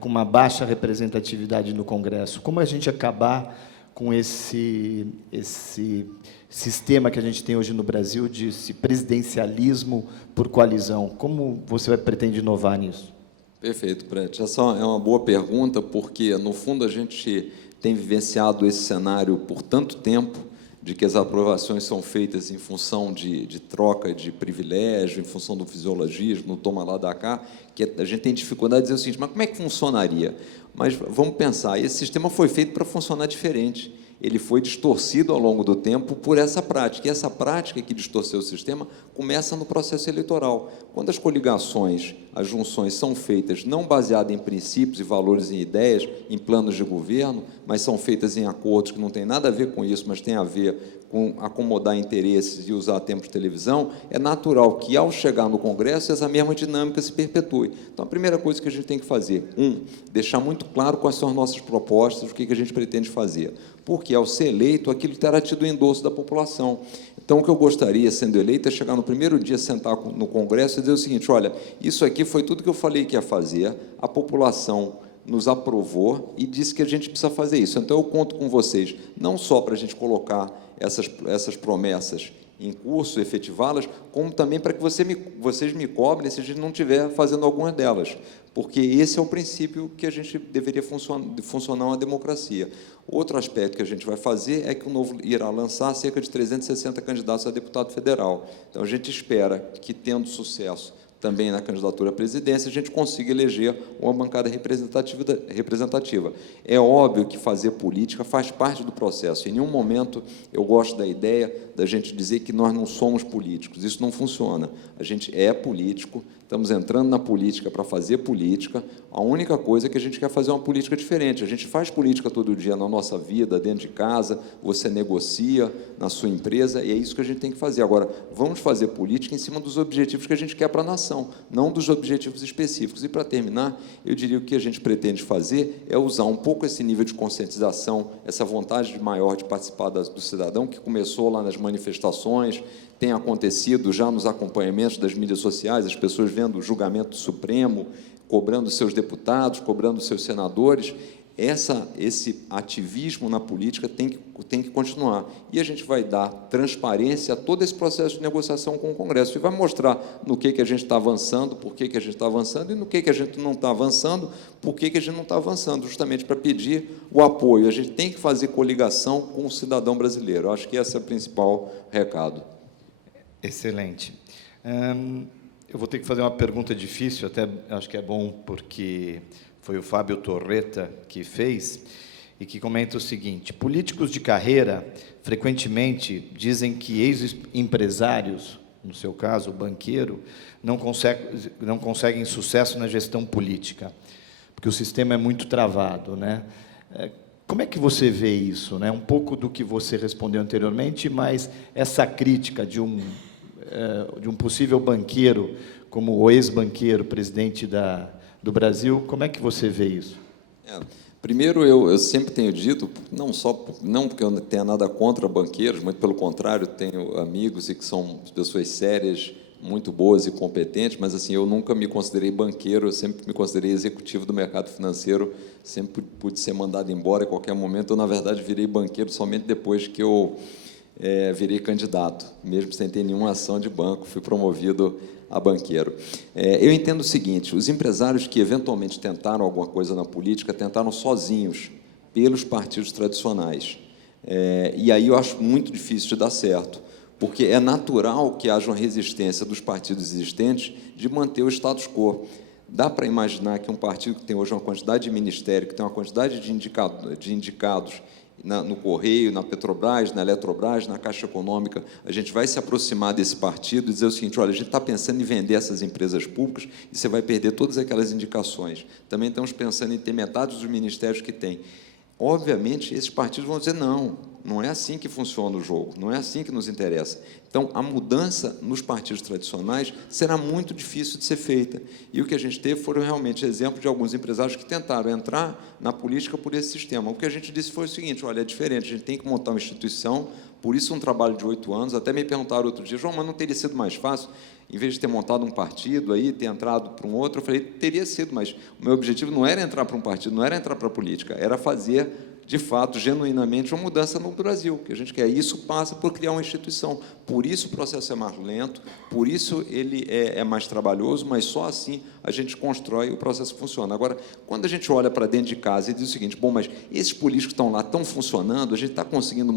com uma baixa representatividade no Congresso? Como a gente acabar com esse sistema que a gente tem hoje no Brasil de presidencialismo por coalizão? Como você pretende inovar nisso? Perfeito, Prete. Essa é uma boa pergunta, porque, no fundo, a gente tem vivenciado esse cenário por tanto tempo, de que as aprovações são feitas em função de troca de privilégio, em função do fisiologismo, toma lá, dá cá, que a gente tem dificuldade de dizer o seguinte: mas como é que funcionaria? Mas vamos pensar, esse sistema foi feito para funcionar diferente. Ele foi distorcido ao longo do tempo por essa prática. E essa prática que distorceu o sistema começa no processo eleitoral. Quando as coligações, as junções são feitas não baseadas em princípios e valores e ideias, em planos de governo, mas são feitas em acordos que não têm nada a ver com isso, mas tem a ver com acomodar interesses e usar tempo de televisão, é natural que, ao chegar no Congresso, essa mesma dinâmica se perpetue. Então, a primeira coisa que a gente tem que fazer, deixar muito claro quais são as nossas propostas, o que a gente pretende fazer. Porque, ao ser eleito, aquilo terá tido o endosso da população. Então, o que eu gostaria, sendo eleito, é chegar no primeiro dia, sentar no Congresso e dizer o seguinte: olha, isso aqui foi tudo que eu falei que ia fazer, a população nos aprovou e disse que a gente precisa fazer isso. Então, eu conto com vocês, não só para a gente colocar essas promessas em curso, efetivá-las, como também para que vocês me cobrem se a gente não estiver fazendo algumas delas, porque esse é o princípio que a gente deveria funcionar uma democracia. Outro aspecto que a gente vai fazer é que o Novo irá lançar cerca de 360 candidatos a deputado federal. Então, a gente espera que, tendo sucesso também na candidatura à presidência, a gente consiga eleger uma bancada representativa. É óbvio que fazer política faz parte do processo. Em nenhum momento eu gosto da ideia da gente dizer que nós não somos políticos. Isso não funciona. A gente é político, estamos entrando na política para fazer política. A única coisa é que a gente quer fazer uma política diferente. A gente faz política todo dia na nossa vida, dentro de casa, você negocia na sua empresa, e é isso que a gente tem que fazer. Agora, vamos fazer política em cima dos objetivos que a gente quer para a nação, não dos objetivos específicos. E, para terminar, eu diria que o que a gente pretende fazer é usar um pouco esse nível de conscientização, essa vontade maior de participar do cidadão, que começou lá nas manifestações, tem acontecido já nos acompanhamentos das mídias sociais, as pessoas vendo o julgamento do Supremo, cobrando seus deputados, cobrando seus senadores. Esse ativismo na política tem que continuar. E a gente vai dar transparência a todo esse processo de negociação com o Congresso e vai mostrar no que a gente está avançando, por que a gente está avançando, e no que a gente não está avançando, por que a gente não está avançando, justamente para pedir o apoio. A gente tem que fazer coligação com o cidadão brasileiro. Eu acho que esse é o principal recado. Excelente. Eu vou ter que fazer uma pergunta difícil, até acho que é bom, porque foi o Fábio Torreta que fez, e que comenta o seguinte: políticos de carreira, frequentemente, dizem que ex-empresários, no seu caso, o banqueiro, não conseguem sucesso na gestão política, porque o sistema é muito travado, né? Como é que você vê isso, né? Um pouco do que você respondeu anteriormente, mas essa crítica de um possível banqueiro, como o ex-banqueiro, presidente do Brasil, como é que você vê isso? Primeiro, eu sempre tenho dito, não porque eu não tenha nada contra banqueiros, muito pelo contrário, tenho amigos e que são pessoas sérias, muito boas e competentes, mas assim, eu nunca me considerei banqueiro, eu sempre me considerei executivo do mercado financeiro, sempre pude ser mandado embora a qualquer momento. Eu, na verdade, virei banqueiro somente depois que eu virei candidato, mesmo sem ter nenhuma ação de banco, fui promovido a banqueiro. Eu entendo o seguinte: os empresários que eventualmente tentaram alguma coisa na política, tentaram sozinhos, pelos partidos tradicionais. E aí eu acho muito difícil de dar certo, porque é natural que haja uma resistência dos partidos existentes de manter o status quo. Dá para imaginar que um partido que tem hoje uma quantidade de ministério, que tem uma quantidade de indicados no Correio, na Petrobras, na Eletrobras, na Caixa Econômica, a gente vai se aproximar desse partido e dizer o seguinte: olha, a gente está pensando em vender essas empresas públicas e você vai perder todas aquelas indicações. Também estamos pensando em ter metade dos ministérios que tem. Obviamente, esses partidos vão dizer: não é assim que funciona o jogo, não é assim que nos interessa. Então, a mudança nos partidos tradicionais será muito difícil de ser feita. E o que a gente teve foram realmente exemplos de alguns empresários que tentaram entrar na política por esse sistema. O que a gente disse foi o seguinte: olha, é diferente, a gente tem que montar uma instituição, por isso um trabalho de 8 anos. Até me perguntaram outro dia: João, mas não teria sido mais fácil, em vez de ter montado um partido, aí, ter entrado para um outro? Eu falei: teria sido, mas o meu objetivo não era entrar para um partido, não era entrar para a política, era fazer, de fato, genuinamente, uma mudança no Brasil, que a gente quer. Isso passa por criar uma instituição. Por isso o processo é mais lento, por isso ele é mais trabalhoso, mas só assim a gente constrói, o processo funciona. Agora, quando a gente olha para dentro de casa e diz o seguinte: bom, mas esses políticos que estão lá estão funcionando, a gente está conseguindo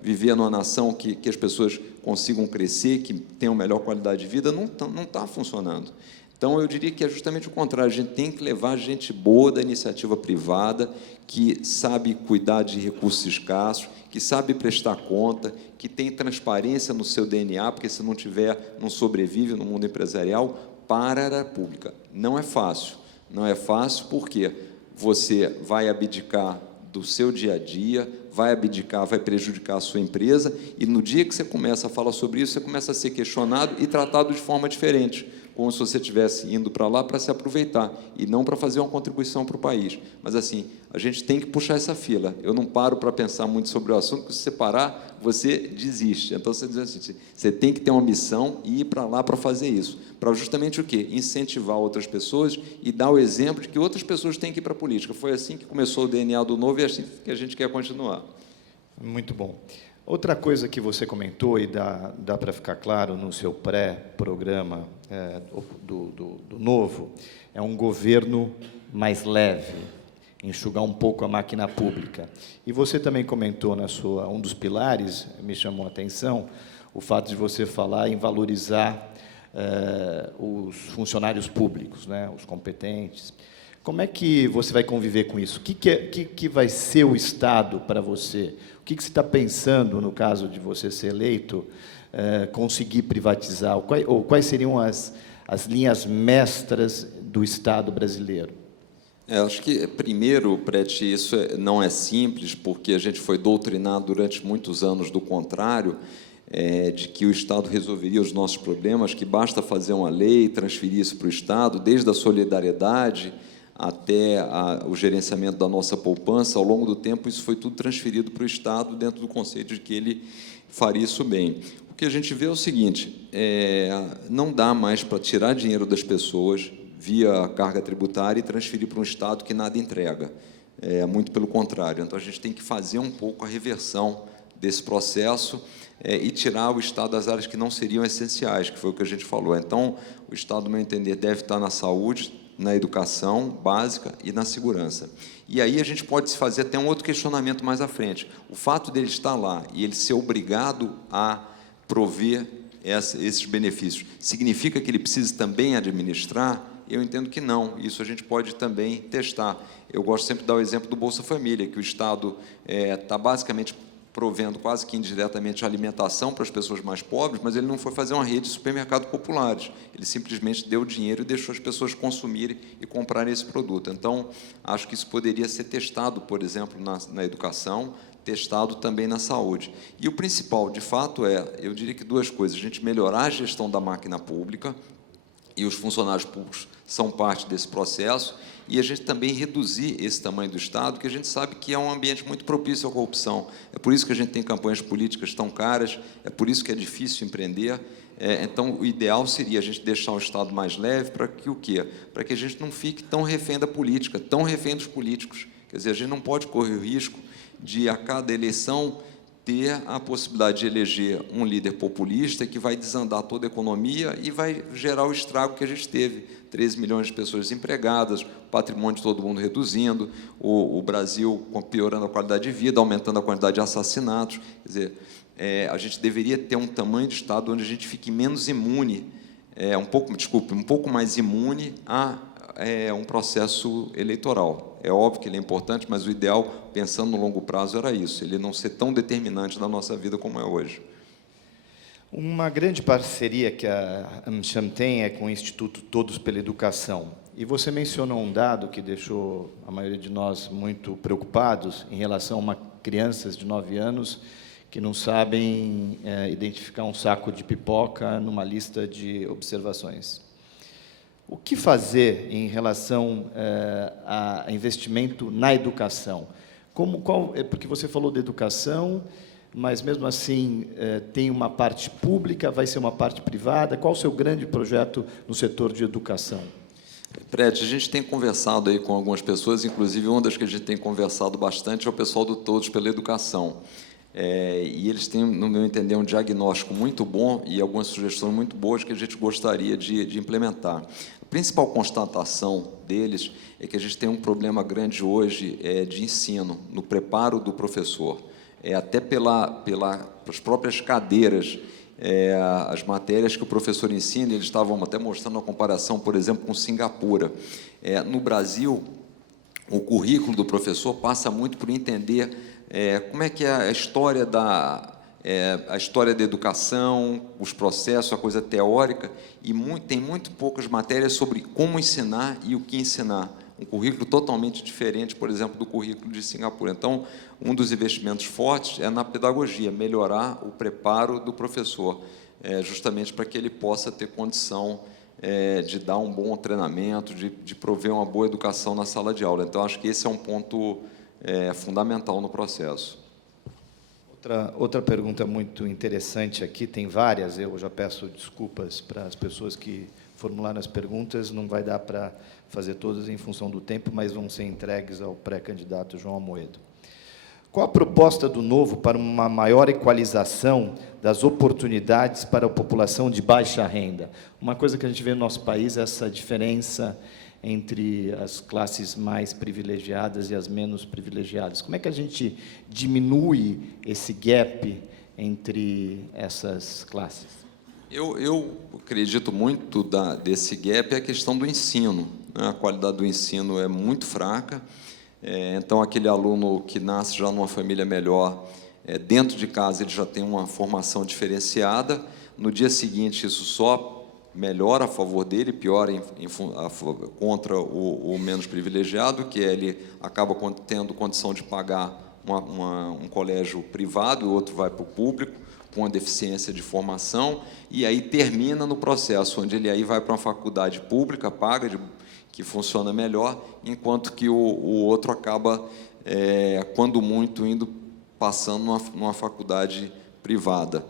viver numa nação que as pessoas consigam crescer, que tenham melhor qualidade de vida? Não está funcionando. Então, eu diria que é justamente o contrário: a gente tem que levar gente boa da iniciativa privada, que sabe cuidar de recursos escassos, que sabe prestar conta, que tem transparência no seu DNA, porque se não tiver, não sobrevive no mundo empresarial, para a pública. Não é fácil. Não é fácil porque você vai abdicar do seu dia a dia, vai prejudicar a sua empresa, e no dia que você começa a falar sobre isso, você começa a ser questionado e tratado de forma diferente, como se você estivesse indo para lá para se aproveitar, e não para fazer uma contribuição para o país. Mas, assim, a gente tem que puxar essa fila. Eu não paro para pensar muito sobre o assunto, porque se você parar, você desiste. Então, você diz assim: você tem que ter uma missão e ir para lá para fazer isso. Para justamente o quê? Incentivar outras pessoas e dar o exemplo de que outras pessoas têm que ir para a política. Foi assim que começou o DNA do Novo e é assim que a gente quer continuar. Muito bom. Outra coisa que você comentou, e dá para ficar claro no seu pré-programa do Novo, é um governo mais leve, enxugar um pouco a máquina pública. E você também comentou um dos pilares, me chamou a atenção, o fato de você falar em valorizar os funcionários públicos, né, os competentes. Como é que você vai conviver com isso? O que vai ser o Estado para você? O que você está pensando, no caso de você ser eleito, conseguir privatizar? Ou quais seriam as linhas mestras do Estado brasileiro? Acho que, primeiro, Prete, isso não é simples, porque a gente foi doutrinado durante muitos anos do contrário, de que o Estado resolveria os nossos problemas, que basta fazer uma lei, transferir isso para o Estado, desde a solidariedade até o gerenciamento da nossa poupança. Ao longo do tempo, isso foi tudo transferido para o Estado, dentro do conceito de que ele faria isso bem. O que a gente vê é o seguinte: não dá mais para tirar dinheiro das pessoas via carga tributária e transferir para um Estado que nada entrega. Muito pelo contrário. Então, a gente tem que fazer um pouco a reversão desse processo e tirar o Estado das áreas que não seriam essenciais, que foi o que a gente falou. Então, o Estado, no meu entender, deve estar na saúde, na educação básica e na segurança. E aí a gente pode se fazer até um outro questionamento mais à frente. O fato dele estar lá e ele ser obrigado a prover esses benefícios, significa que ele precisa também administrar? Eu entendo que não. Isso a gente pode também testar. Eu gosto sempre de dar o exemplo do Bolsa Família, que o Estado está basicamente provendo quase que indiretamente alimentação para as pessoas mais pobres, mas ele não foi fazer uma rede de supermercados populares. Ele simplesmente deu dinheiro e deixou as pessoas consumirem e comprarem esse produto. Então, acho que isso poderia ser testado, por exemplo, na educação, testado também na saúde. E o principal, de fato, eu diria que duas coisas: a gente melhorar a gestão da máquina pública, e os funcionários públicos são parte desse processo, e a gente também reduzir esse tamanho do Estado, que a gente sabe que é um ambiente muito propício à corrupção. É por isso que a gente tem campanhas políticas tão caras, é por isso que é difícil empreender. Então, o ideal seria a gente deixar o Estado mais leve para que o quê? Para que a gente não fique tão refém da política, tão refém dos políticos. Quer dizer, a gente não pode correr o risco de, a cada eleição, ter a possibilidade de eleger um líder populista que vai desandar toda a economia e vai gerar o estrago que a gente teve: 13 milhões de pessoas desempregadas, o patrimônio de todo mundo reduzindo, o Brasil piorando a qualidade de vida, aumentando a quantidade de assassinatos. Quer dizer, a gente deveria ter um tamanho de Estado onde a gente fique menos imune, um pouco mais imune a um processo eleitoral. É óbvio que ele é importante, mas o ideal, pensando no longo prazo, era isso: ele não ser tão determinante na nossa vida como é hoje. Uma grande parceria que a AmCham tem é com o Instituto Todos pela Educação. E você mencionou um dado que deixou a maioria de nós muito preocupados em relação a crianças de 9 anos que não sabem identificar um saco de pipoca numa lista de observações. O que fazer em relação a investimento na educação? Porque você falou de educação, mas, mesmo assim, tem uma parte pública, vai ser uma parte privada. Qual o seu grande projeto no setor de educação? Prete, a gente tem conversado aí com algumas pessoas, inclusive uma das que a gente tem conversado bastante é o pessoal do Todos pela Educação. E eles têm, no meu entender, um diagnóstico muito bom e algumas sugestões muito boas que a gente gostaria de implementar. A principal constatação deles é que a gente tem um problema grande hoje de ensino, no preparo do professor. Até pelas próprias cadeiras, as matérias que o professor ensina, eles estavam até mostrando uma comparação, por exemplo, com Singapura. No Brasil, o currículo do professor passa muito por entender como é que é a história da educação, os processos, a coisa teórica, e tem muito poucas matérias sobre como ensinar e o que ensinar. Um currículo totalmente diferente, por exemplo, do currículo de Singapura. Então, um dos investimentos fortes é na pedagogia, melhorar o preparo do professor, justamente para que ele possa ter condição de dar um bom treinamento, de prover uma boa educação na sala de aula. Então, acho que esse é um ponto fundamental no processo. Outra pergunta muito interessante aqui, tem várias, eu já peço desculpas para as pessoas que formularam as perguntas, não vai dar para fazer todas em função do tempo, mas vão ser entregues ao pré-candidato João Amoedo. Qual a proposta do Novo para uma maior equalização das oportunidades para a população de baixa renda? Uma coisa que a gente vê no nosso país é essa diferença entre as classes mais privilegiadas e as menos privilegiadas. Como é que a gente diminui esse gap entre essas classes? Eu acredito muito desse gap é a questão do ensino, né? A qualidade do ensino é muito fraca, então aquele aluno que nasce já numa família melhor, dentro de casa ele já tem uma formação diferenciada, no dia seguinte isso só melhora a favor dele, piora contra o menos privilegiado, que ele acaba tendo condição de pagar um colégio privado, e o outro vai para o público, com a deficiência de formação, e aí termina no processo, onde ele aí vai para uma faculdade pública, paga, que funciona melhor, enquanto que o outro acaba, quando muito, passando numa faculdade privada,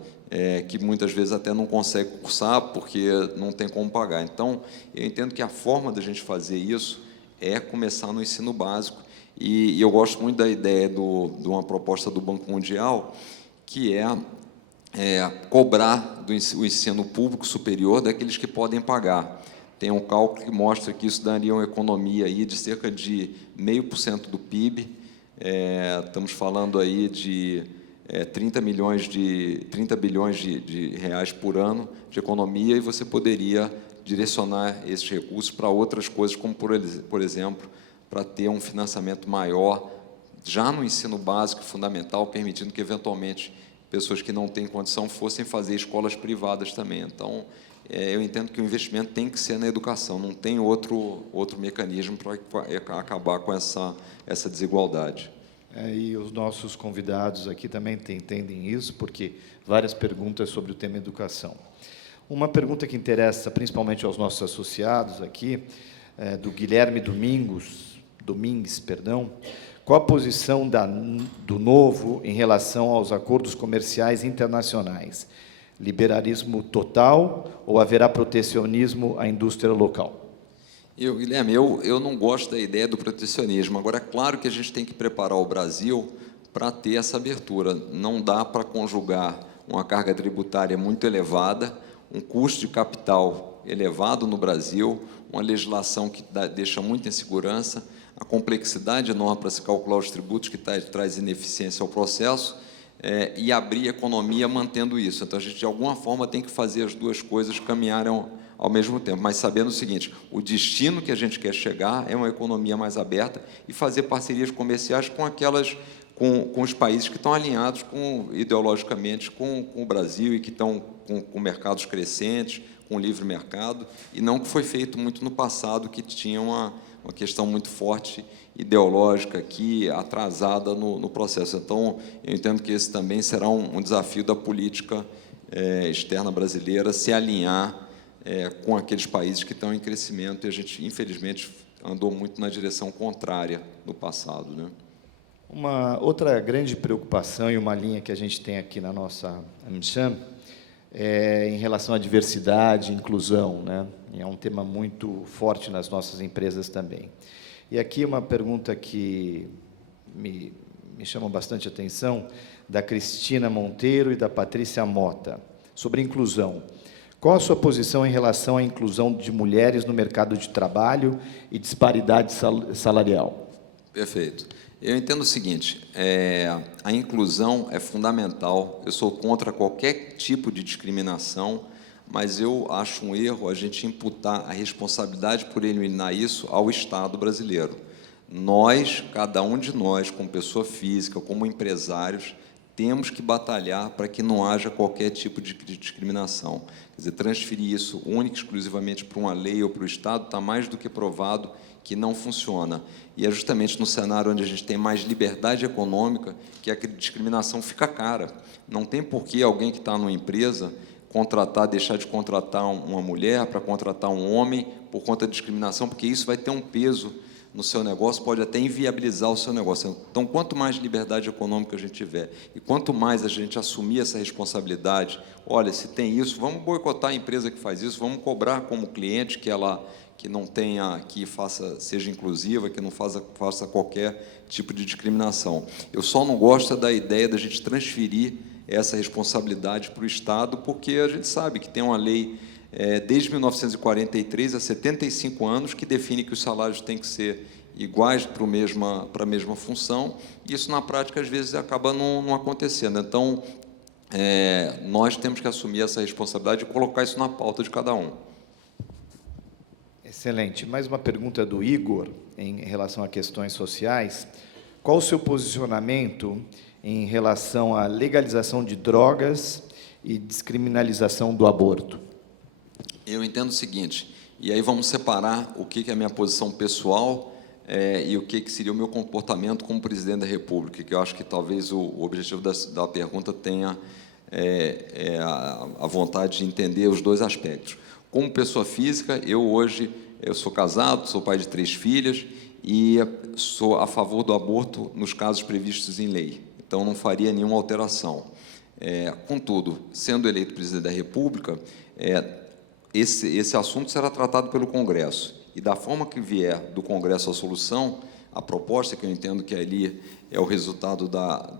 que muitas vezes até não consegue cursar porque não tem como pagar. Então, eu entendo que a forma da gente fazer isso é começar no ensino básico, e eu gosto muito da ideia de uma proposta do Banco Mundial, que cobrar o ensino público superior daqueles que podem pagar. Tem um cálculo que mostra que isso daria uma economia aí de cerca de 0,5% do PIB, estamos falando aí de 30 bilhões de reais por ano de economia, e você poderia direcionar esses recursos para outras coisas, como, por exemplo, para ter um financiamento maior já no ensino básico e fundamental, permitindo que, eventualmente, pessoas que não têm condição fossem fazer escolas privadas também. Então, eu entendo que o investimento tem que ser na educação, não tem outro mecanismo para acabar com essa desigualdade. E os nossos convidados aqui também entendem isso, porque várias perguntas sobre o tema educação. Uma pergunta que interessa principalmente aos nossos associados aqui, do Guilherme Domingues, qual a posição do Novo em relação aos acordos comerciais internacionais? Liberalismo total ou haverá protecionismo à indústria local? Guilherme, eu não gosto da ideia do protecionismo. Agora, é claro que a gente tem que preparar o Brasil para ter essa abertura. Não dá para conjugar uma carga tributária muito elevada, um custo de capital elevado no Brasil, uma legislação que deixa muita insegurança, a complexidade enorme para se calcular os tributos, que traz ineficiência ao processo, e abrir a economia mantendo isso. Então, a gente, de alguma forma, tem que fazer as duas coisas caminharem ao mesmo tempo, mas sabendo o seguinte: o destino que a gente quer chegar é uma economia mais aberta e fazer parcerias comerciais com os países que estão alinhados ideologicamente com o Brasil e que estão com mercados crescentes, com livre mercado, e não que foi feito muito no passado, que tinha uma questão muito forte ideológica aqui, atrasada no processo. Então, eu entendo que esse também será um desafio da política externa brasileira, se alinhar com aqueles países que estão em crescimento, e a gente, infelizmente, andou muito na direção contrária no passado, né? Uma outra grande preocupação e uma linha que a gente tem aqui na nossa AmCham é em relação à diversidade e inclusão, né? É um tema muito forte nas nossas empresas também. E aqui uma pergunta que me chama bastante atenção, da Cristina Monteiro e da Patrícia Mota, sobre inclusão. Qual a sua posição em relação à inclusão de mulheres no mercado de trabalho e disparidade salarial? Perfeito. Eu entendo o seguinte: a inclusão é fundamental. Eu sou contra qualquer tipo de discriminação, mas eu acho um erro a gente imputar a responsabilidade por eliminar isso ao Estado brasileiro. Nós, cada um de nós, como pessoa física, como empresários, temos que batalhar para que não haja qualquer tipo de discriminação. Quer dizer, transferir isso única e exclusivamente para uma lei ou para o Estado está mais do que provado que não funciona. E é justamente no cenário onde a gente tem mais liberdade econômica que a discriminação fica cara. Não tem por que alguém que está numa empresa deixar de contratar uma mulher para contratar um homem por conta de discriminação, porque isso vai ter um peso no seu negócio, pode até inviabilizar o seu negócio. Então, quanto mais liberdade econômica a gente tiver e quanto mais a gente assumir essa responsabilidade, olha, se tem isso, vamos boicotar a empresa que faz isso, vamos cobrar como cliente que não tenha, seja inclusiva, que não faça qualquer tipo de discriminação. Eu só não gosto da ideia da gente transferir essa responsabilidade para o Estado, porque a gente sabe que tem uma lei desde 1943, há 75 anos, que define que os salários têm que ser iguais para a mesma função, e isso, na prática, às vezes, acaba não acontecendo. Então, nós temos que assumir essa responsabilidade e colocar isso na pauta de cada um. Excelente. Mais uma pergunta do Igor, em relação a questões sociais. Qual o seu posicionamento em relação à legalização de drogas e descriminalização do aborto? Eu entendo o seguinte, e aí vamos separar o que é a minha posição pessoal e o que seria o meu comportamento como presidente da República, que eu acho que talvez o objetivo da pergunta tenha a vontade de entender os dois aspectos. Como pessoa física, eu sou casado, sou pai de 3 filhas e sou a favor do aborto nos casos previstos em lei. Então, não faria nenhuma alteração. Contudo, sendo eleito presidente da República, esse assunto será tratado pelo Congresso. E, da forma que vier do Congresso a solução, a proposta, que eu entendo que ali é o resultado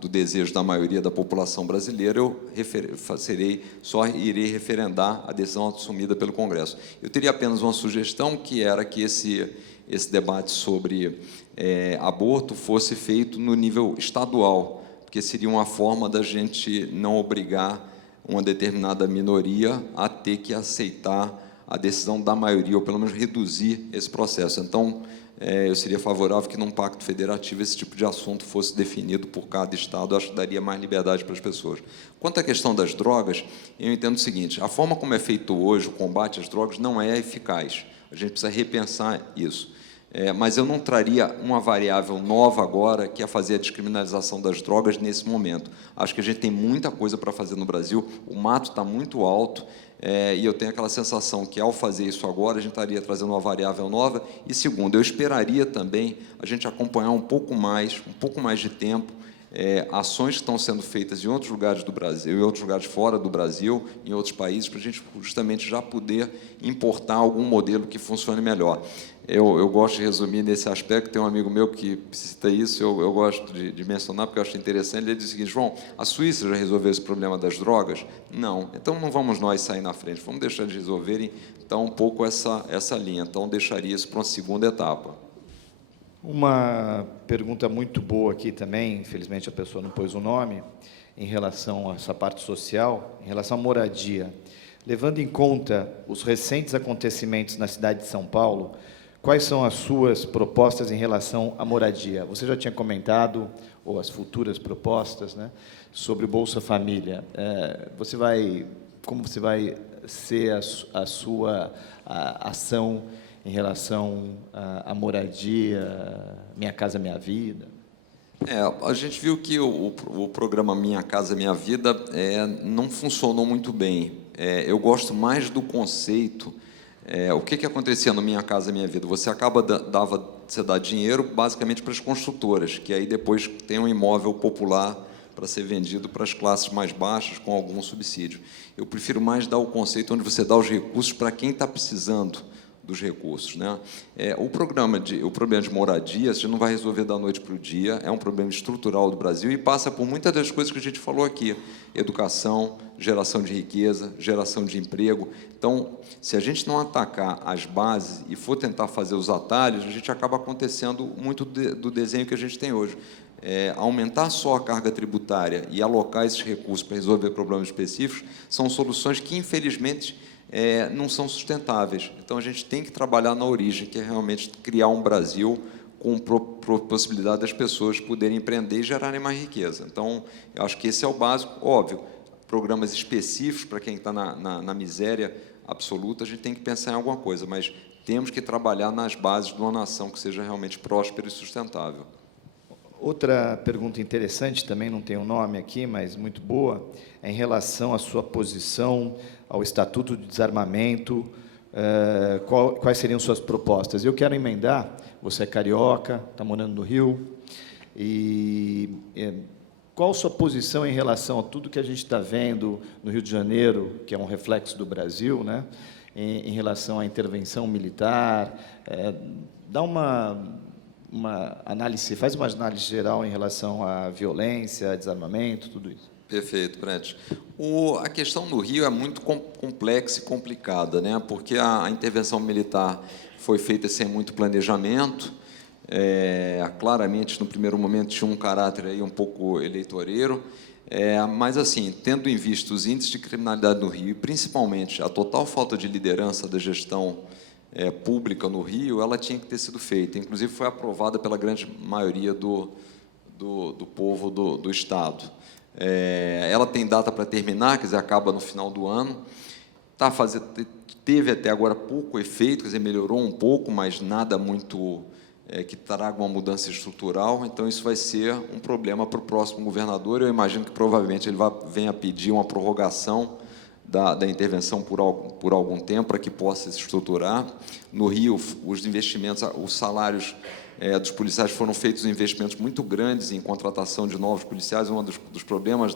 do desejo da maioria da população brasileira, eu irei referendar a decisão assumida pelo Congresso. Eu teria apenas uma sugestão, que era que esse debate sobre aborto fosse feito no nível estadual, porque seria uma forma da gente não obrigar uma determinada minoria a ter que aceitar a decisão da maioria, ou pelo menos reduzir esse processo. Então, eu seria favorável que, num pacto federativo, esse tipo de assunto fosse definido por cada Estado. Eu acho que daria mais liberdade para as pessoas. Quanto à questão das drogas, eu entendo o seguinte: a forma como é feito hoje o combate às drogas não é eficaz. A gente precisa repensar isso. Mas eu não traria uma variável nova agora, que é fazer a descriminalização das drogas nesse momento. Acho que a gente tem muita coisa para fazer no Brasil, o mato está muito alto, e eu tenho aquela sensação que, ao fazer isso agora, a gente estaria trazendo uma variável nova. E, segundo, eu esperaria também a gente acompanhar um pouco mais de tempo, ações que estão sendo feitas em outros lugares do Brasil, em outros lugares fora do Brasil, em outros países, para a gente justamente já poder importar algum modelo que funcione melhor. Eu gosto de resumir nesse aspecto. Tem um amigo meu que cita isso, eu gosto de mencionar, porque eu acho interessante. Ele diz o seguinte: João, a Suíça já resolveu esse problema das drogas? Não. Então, não vamos nós sair na frente, vamos deixar de resolverem, então, um pouco essa linha. Então, deixaria isso para uma segunda etapa. Uma pergunta muito boa aqui também, infelizmente a pessoa não pôs o nome, em relação a essa parte social, em relação à moradia. Levando em conta os recentes acontecimentos na cidade de São Paulo, quais são as suas propostas em relação à moradia? Você já tinha comentado, ou as futuras propostas, né, sobre o Bolsa Família. Como você vai ser a sua ação em relação à moradia, Minha Casa Minha Vida? A gente viu que o programa Minha Casa Minha Vida não funcionou muito bem. Eu gosto mais do conceito. O que acontecia no Minha Casa Minha Vida? Você dá dinheiro basicamente para as construtoras, que aí depois tem um imóvel popular para ser vendido para as classes mais baixas com algum subsídio. Eu prefiro mais dar o conceito onde você dá os recursos para quem está precisando dos recursos, né? O problema de moradia, a gente não vai resolver da noite para o dia, é um problema estrutural do Brasil e passa por muitas das coisas que a gente falou aqui: educação, geração de riqueza, geração de emprego. Então, se a gente não atacar as bases e for tentar fazer os atalhos, a gente acaba acontecendo muito do desenho que a gente tem hoje. Aumentar só a carga tributária e alocar esses recursos para resolver problemas específicos são soluções que, infelizmente, não são sustentáveis. Então, a gente tem que trabalhar na origem, que é realmente criar um Brasil com possibilidade das pessoas poderem empreender e gerarem mais riqueza. Então, eu acho que esse é o básico. Óbvio, programas específicos para quem está na miséria absoluta, a gente tem que pensar em alguma coisa, mas temos que trabalhar nas bases de uma nação que seja realmente próspera e sustentável. Outra pergunta interessante, também não tem um nome aqui, mas muito boa, é em relação à sua posição ao Estatuto de Desarmamento, quais seriam suas propostas? Eu quero emendar, você é carioca, está morando no Rio, e qual a sua posição em relação a tudo que a gente está vendo no Rio de Janeiro, que é um reflexo do Brasil, né, em relação à intervenção militar? Dá uma análise, faz uma análise geral em relação à violência, desarmamento, tudo isso. Perfeito, Brett. A questão no Rio é muito complexa e complicada, né? Porque a intervenção militar foi feita sem muito planejamento. Claramente, no primeiro momento, tinha um caráter aí um pouco eleitoreiro. Mas, assim, tendo em vista os índices de criminalidade no Rio, e principalmente a total falta de liderança da gestão pública no Rio, ela tinha que ter sido feita. Inclusive, foi aprovada pela grande maioria do povo do Estado. Ela tem data para terminar, quer dizer, acaba no final do ano. Teve até agora pouco efeito, quer dizer, melhorou um pouco, mas nada muito que traga uma mudança estrutural. Então, isso vai ser um problema para o próximo governador. Eu imagino que, provavelmente, ele venha pedir uma prorrogação da intervenção por algum tempo, para que possa se estruturar. No Rio, os investimentos, os salários dos policiais foram feitos investimentos muito grandes em contratação de novos policiais. Um dos problemas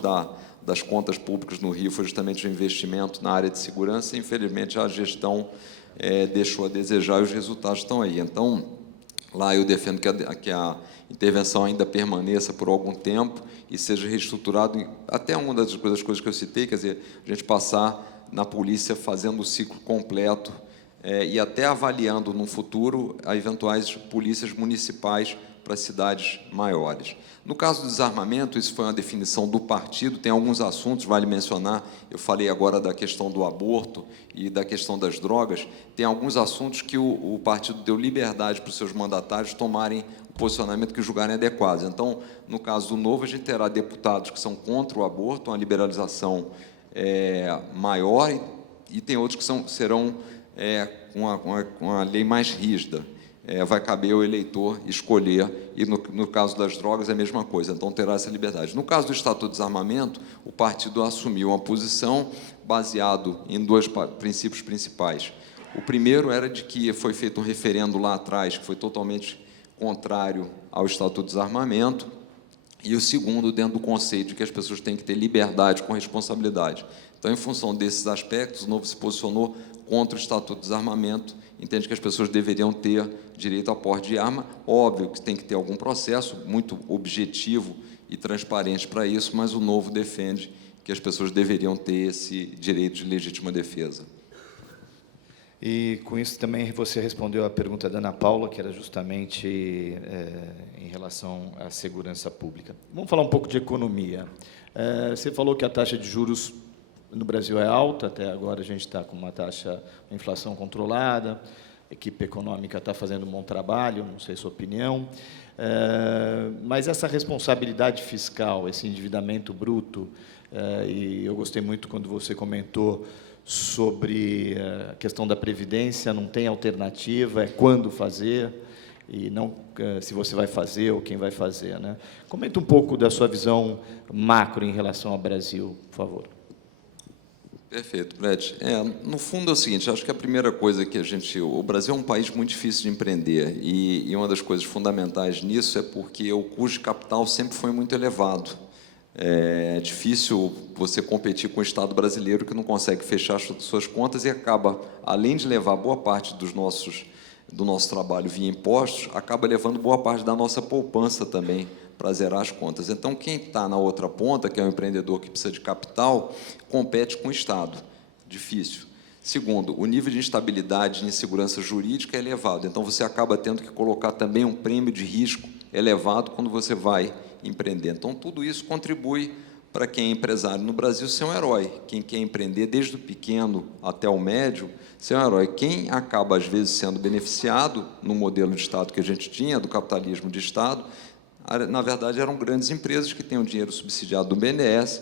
das contas públicas no Rio foi justamente o investimento na área de segurança, e, infelizmente, a gestão deixou a desejar, e os resultados estão aí. Então, lá eu defendo que a intervenção ainda permaneça por algum tempo e seja reestruturado. Até uma das coisas que eu citei, quer dizer, a gente passar na polícia fazendo o ciclo completo e até avaliando, no futuro, eventuais polícias municipais para cidades maiores. No caso do desarmamento, isso foi uma definição do partido, tem alguns assuntos, vale mencionar, eu falei agora da questão do aborto e da questão das drogas, tem alguns assuntos que o partido deu liberdade para os seus mandatários tomarem o posicionamento que julgarem adequados. Então, no caso do Novo, a gente terá deputados que são contra o aborto, uma liberalização maior, e tem outros que serão uma lei mais rígida. Vai caber ao eleitor escolher, e no caso das drogas é a mesma coisa, então terá essa liberdade. No caso do Estatuto de Desarmamento, o partido assumiu uma posição baseado em dois princípios principais. O primeiro era de que foi feito um referendo lá atrás, que foi totalmente contrário ao Estatuto de Desarmamento, e o segundo, dentro do conceito de que as pessoas têm que ter liberdade com responsabilidade. Então, em função desses aspectos, o Novo se posicionou contra o Estatuto de Desarmamento, entende que as pessoas deveriam ter direito ao porte de arma. Óbvio que tem que ter algum processo muito objetivo e transparente para isso, mas o Novo defende que as pessoas deveriam ter esse direito de legítima defesa. E, com isso, também você respondeu a pergunta da Ana Paula, que era justamente em relação à segurança pública. Vamos falar um pouco de economia. Você falou que a taxa de juros no Brasil é alta, até agora a gente está com uma inflação controlada, a equipe econômica está fazendo um bom trabalho, não sei a sua opinião, mas essa responsabilidade fiscal, esse endividamento bruto, e eu gostei muito quando você comentou sobre a questão da Previdência, não tem alternativa, é quando fazer, e não se você vai fazer ou quem vai fazer, né? Comenta um pouco da sua visão macro em relação ao Brasil, por favor. Perfeito, Brett. No fundo é o seguinte, acho que a primeira coisa que o Brasil é um país muito difícil de empreender, e uma das coisas fundamentais nisso é porque o custo de capital sempre foi muito elevado. É difícil você competir com o Estado brasileiro, que não consegue fechar suas contas e acaba, além de levar boa parte do nosso trabalho via impostos, acaba levando boa parte da nossa poupança também para zerar as contas. Então, quem está na outra ponta, que é o empreendedor que precisa de capital, compete com o Estado. Difícil. Segundo, o nível de instabilidade e insegurança jurídica é elevado. Então, você acaba tendo que colocar também um prêmio de risco elevado quando você vai empreender. Então, tudo isso contribui para quem é empresário no Brasil ser um herói. Quem quer empreender, desde o pequeno até o médio, ser um herói. Quem acaba, às vezes, sendo beneficiado no modelo de Estado que a gente tinha, do capitalismo de Estado, na verdade, eram grandes empresas que têm o dinheiro subsidiado do BNDES,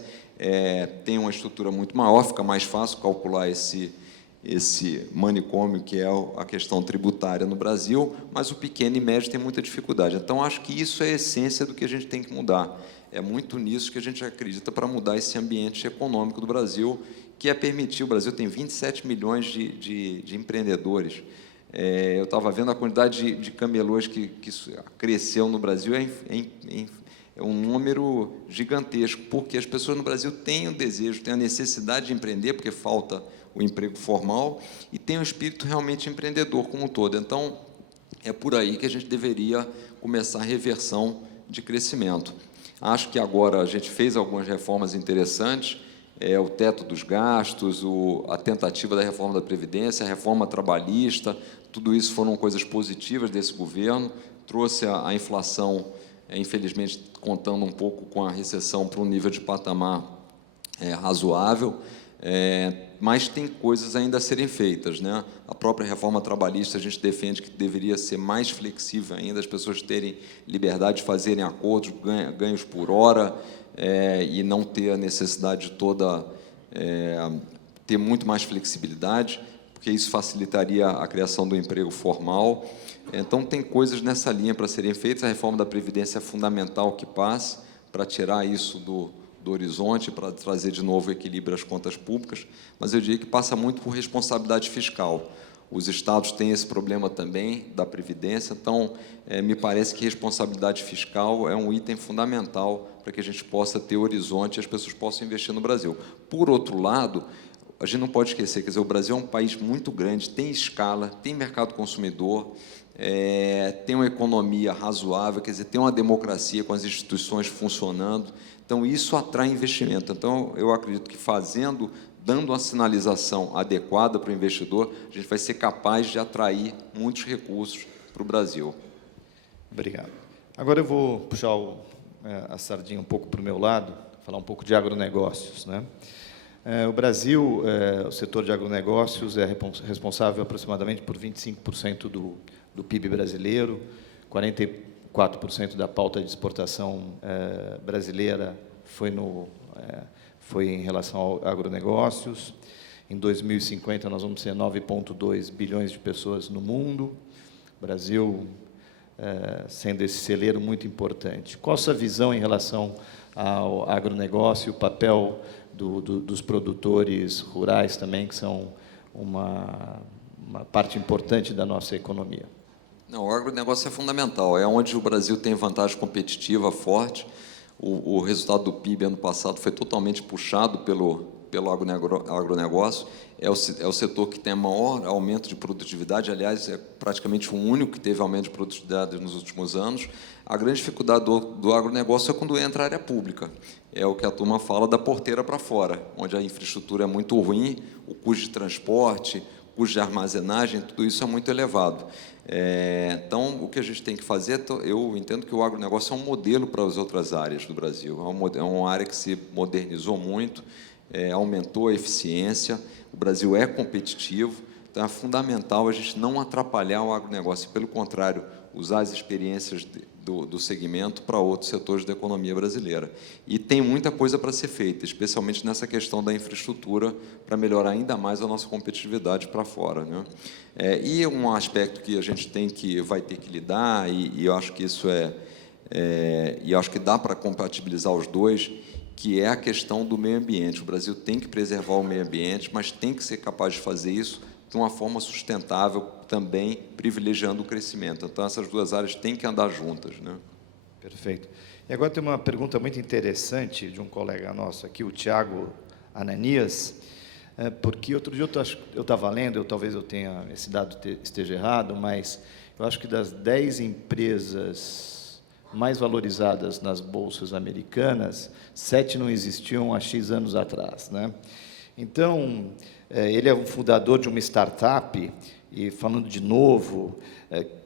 tem uma estrutura muito maior, fica mais fácil calcular esse manicômio que é a questão tributária no Brasil, mas o pequeno e médio tem muita dificuldade. Então, acho que isso é a essência do que a gente tem que mudar. É muito nisso que a gente acredita para mudar esse ambiente econômico do Brasil, que é permitir. O Brasil tem 27 milhões de empreendedores. Eu estava vendo a quantidade de camelôs que cresceu no Brasil, é um número gigantesco, porque as pessoas no Brasil têm o desejo, têm a necessidade de empreender, porque falta o emprego formal, e tem um espírito realmente empreendedor como um todo. Então, é por aí que a gente deveria começar a reversão de crescimento. Acho que agora a gente fez algumas reformas interessantes, o teto dos gastos, a tentativa da reforma da Previdência, a reforma trabalhista, tudo isso foram coisas positivas desse governo, trouxe a inflação, infelizmente, contando um pouco com a recessão para um nível de patamar razoável, mas tem coisas ainda a serem feitas, né? A própria reforma trabalhista, a gente defende que deveria ser mais flexível ainda, as pessoas terem liberdade de fazerem acordos, ganhos por hora, e não ter a necessidade toda, ter muito mais flexibilidade, porque isso facilitaria a criação do emprego formal. Então, tem coisas nessa linha para serem feitas. A reforma da Previdência é fundamental que passe para tirar isso do horizonte, para trazer de novo o equilíbrio às contas públicas, mas eu diria que passa muito por responsabilidade fiscal. Os estados têm esse problema também da Previdência, então, me parece que responsabilidade fiscal é um item fundamental para que a gente possa ter horizonte e as pessoas possam investir no Brasil. Por outro lado, a gente não pode esquecer, quer dizer, o Brasil é um país muito grande, tem escala, tem mercado consumidor, tem uma economia razoável, quer dizer, tem uma democracia com as instituições funcionando, então isso atrai investimento. Então, eu acredito que dando uma sinalização adequada para o investidor, a gente vai ser capaz de atrair muitos recursos para o Brasil. Obrigado. Agora eu vou puxar a sardinha um pouco para o meu lado, falar um pouco de agronegócios, né? O Brasil, o setor de agronegócios é responsável aproximadamente por 25% do PIB brasileiro, 44% da pauta de exportação brasileira foi em relação ao agronegócios. Em 2050, nós vamos ser 9,2 bilhões de pessoas no mundo. O Brasil sendo esse celeiro muito importante. Qual a sua visão em relação ao agronegócio e o papel dos produtores rurais também, que são uma parte importante da nossa economia? Não, o agronegócio é fundamental, é onde o Brasil tem vantagem competitiva forte. O resultado do PIB ano passado foi totalmente puxado pelo agronegócio. É o setor que tem maior aumento de produtividade, aliás, é praticamente o único que teve aumento de produtividade nos últimos anos. A grande dificuldade do agronegócio é quando entra a área pública. É o que a turma fala da porteira para fora, onde a infraestrutura é muito ruim, o custo de transporte, o custo de armazenagem, tudo isso é muito elevado. Então, o que a gente tem que fazer, eu entendo que o agronegócio é um modelo para as outras áreas do Brasil. É uma área que se modernizou muito, aumentou a eficiência, o Brasil é competitivo, então é fundamental a gente não atrapalhar o agronegócio, pelo contrário, usar as experiências do segmento para outros setores da economia brasileira. E tem muita coisa para ser feita, especialmente nessa questão da infraestrutura, para melhorar ainda mais a nossa competitividade para fora, né? E um aspecto que a gente vai ter que lidar, e eu acho que isso e eu acho que dá para compatibilizar os dois, que é a questão do meio ambiente. O Brasil tem que preservar o meio ambiente, mas tem que ser capaz de fazer isso de uma forma sustentável, também privilegiando o crescimento. Então, essas duas áreas têm que andar juntas, né? Perfeito. E agora tem uma pergunta muito interessante de um colega nosso aqui, o Tiago Ananias, porque outro dia eu estava lendo, talvez eu tenha, esse dado esteja errado, mas eu acho que das 10 empresas mais valorizadas nas bolsas americanas, 7 não existiam há X anos atrás, né? Então, ele é um fundador de uma startup, e falando de novo,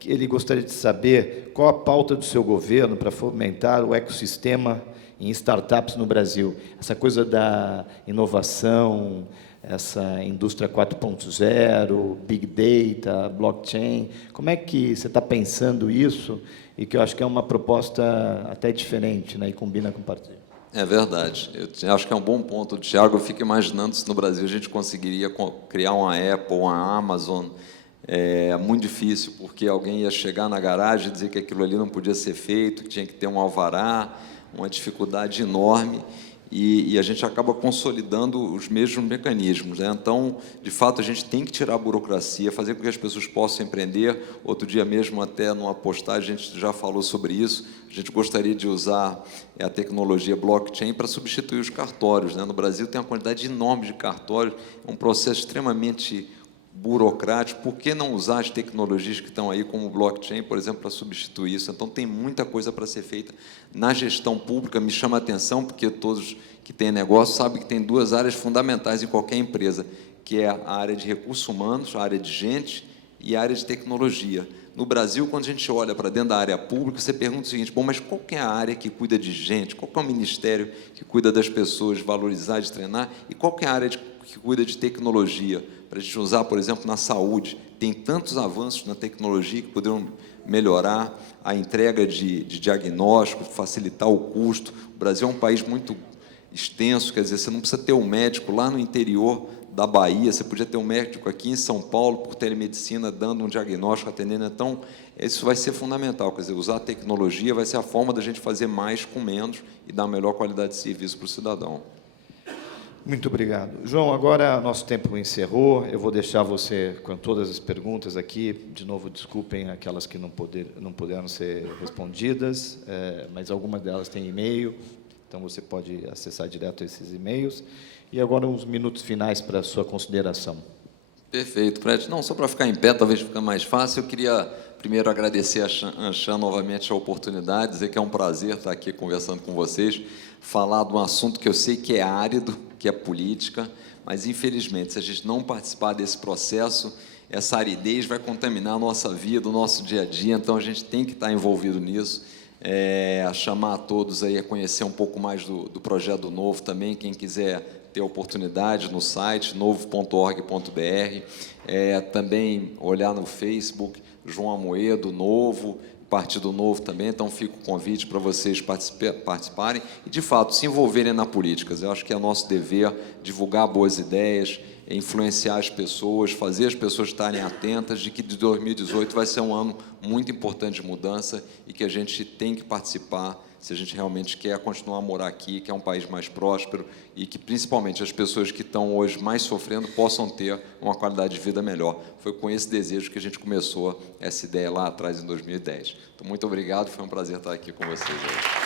ele gostaria de saber qual a pauta do seu governo para fomentar o ecossistema em startups no Brasil. Essa coisa da inovação, essa indústria 4.0, Big Data, blockchain, como é que você está pensando isso? E que eu acho que é uma proposta até diferente, né, e combina com o partido. É verdade. Eu acho que é um bom ponto, Tiago. Eu fico imaginando se no Brasil a gente conseguiria criar uma Apple, uma Amazon. É muito difícil, porque alguém ia chegar na garagem e dizer que aquilo ali não podia ser feito, que tinha que ter um alvará, uma dificuldade enorme, e a gente acaba consolidando os mesmos mecanismos, né? Então, de fato, a gente tem que tirar a burocracia, fazer com que as pessoas possam empreender. Outro dia mesmo, até numa postagem, a gente já falou sobre isso. A gente gostaria de usar a tecnologia blockchain para substituir os cartórios, né? No Brasil tem uma quantidade enorme de cartórios, é um processo extremamente burocrático. Por que não usar as tecnologias que estão aí, como o blockchain, por exemplo, para substituir isso? Então, tem muita coisa para ser feita na gestão pública. Me chama a atenção, porque todos que têm negócio sabem que tem duas áreas fundamentais em qualquer empresa, que é a área de recursos humanos, a área de gente e a área de tecnologia. No Brasil, quando a gente olha para dentro da área pública, você pergunta o seguinte: bom, mas qual que é a área que cuida de gente? Qual que é o ministério que cuida das pessoas, de valorizar, de treinar? E qual que é a área que cuida de tecnologia? Para a gente usar, por exemplo, na saúde. Tem tantos avanços na tecnologia que poderiam melhorar a entrega de diagnóstico, facilitar o custo. O Brasil é um país muito extenso, quer dizer, você não precisa ter um médico lá no interior da Bahia, você podia ter um médico aqui em São Paulo, por telemedicina, dando um diagnóstico, atendendo. Então, isso vai ser fundamental, quer dizer, usar a tecnologia vai ser a forma da gente fazer mais com menos e dar a melhor qualidade de serviço para o cidadão. Muito obrigado. João, agora nosso tempo encerrou, eu vou deixar você com todas as perguntas aqui. De novo, desculpem aquelas que não puderam ser respondidas, mas algumas delas têm e-mail, então você pode acessar direto esses e-mails. E agora uns minutos finais para a sua consideração. Perfeito, Fred. Não, só para ficar em pé, talvez fique mais fácil, eu queria primeiro agradecer a Anshan novamente a oportunidade, dizer que é um prazer estar aqui conversando com vocês, falar de um assunto que eu sei que é árido, que é política, mas, infelizmente, se a gente não participar desse processo, essa aridez vai contaminar a nossa vida, o nosso dia a dia, então a gente tem que estar envolvido nisso. chamar a todos aí a conhecer um pouco mais do projeto do Novo também, quem quiser ter oportunidade no site novo.org.br, também olhar no Facebook, João Amoedo, Novo, Partido Novo também, então fica o convite para vocês participarem e, de fato, se envolverem na política. Eu acho que é nosso dever divulgar boas ideias, influenciar as pessoas, fazer as pessoas estarem atentas de que de 2018 vai ser um ano muito importante de mudança e que a gente tem que participar se a gente realmente quer continuar a morar aqui, que é um país mais próspero e que, principalmente, as pessoas que estão hoje mais sofrendo possam ter uma qualidade de vida melhor. Foi com esse desejo que a gente começou essa ideia lá atrás, em 2010. Então, muito obrigado, foi um prazer estar aqui com vocês hoje.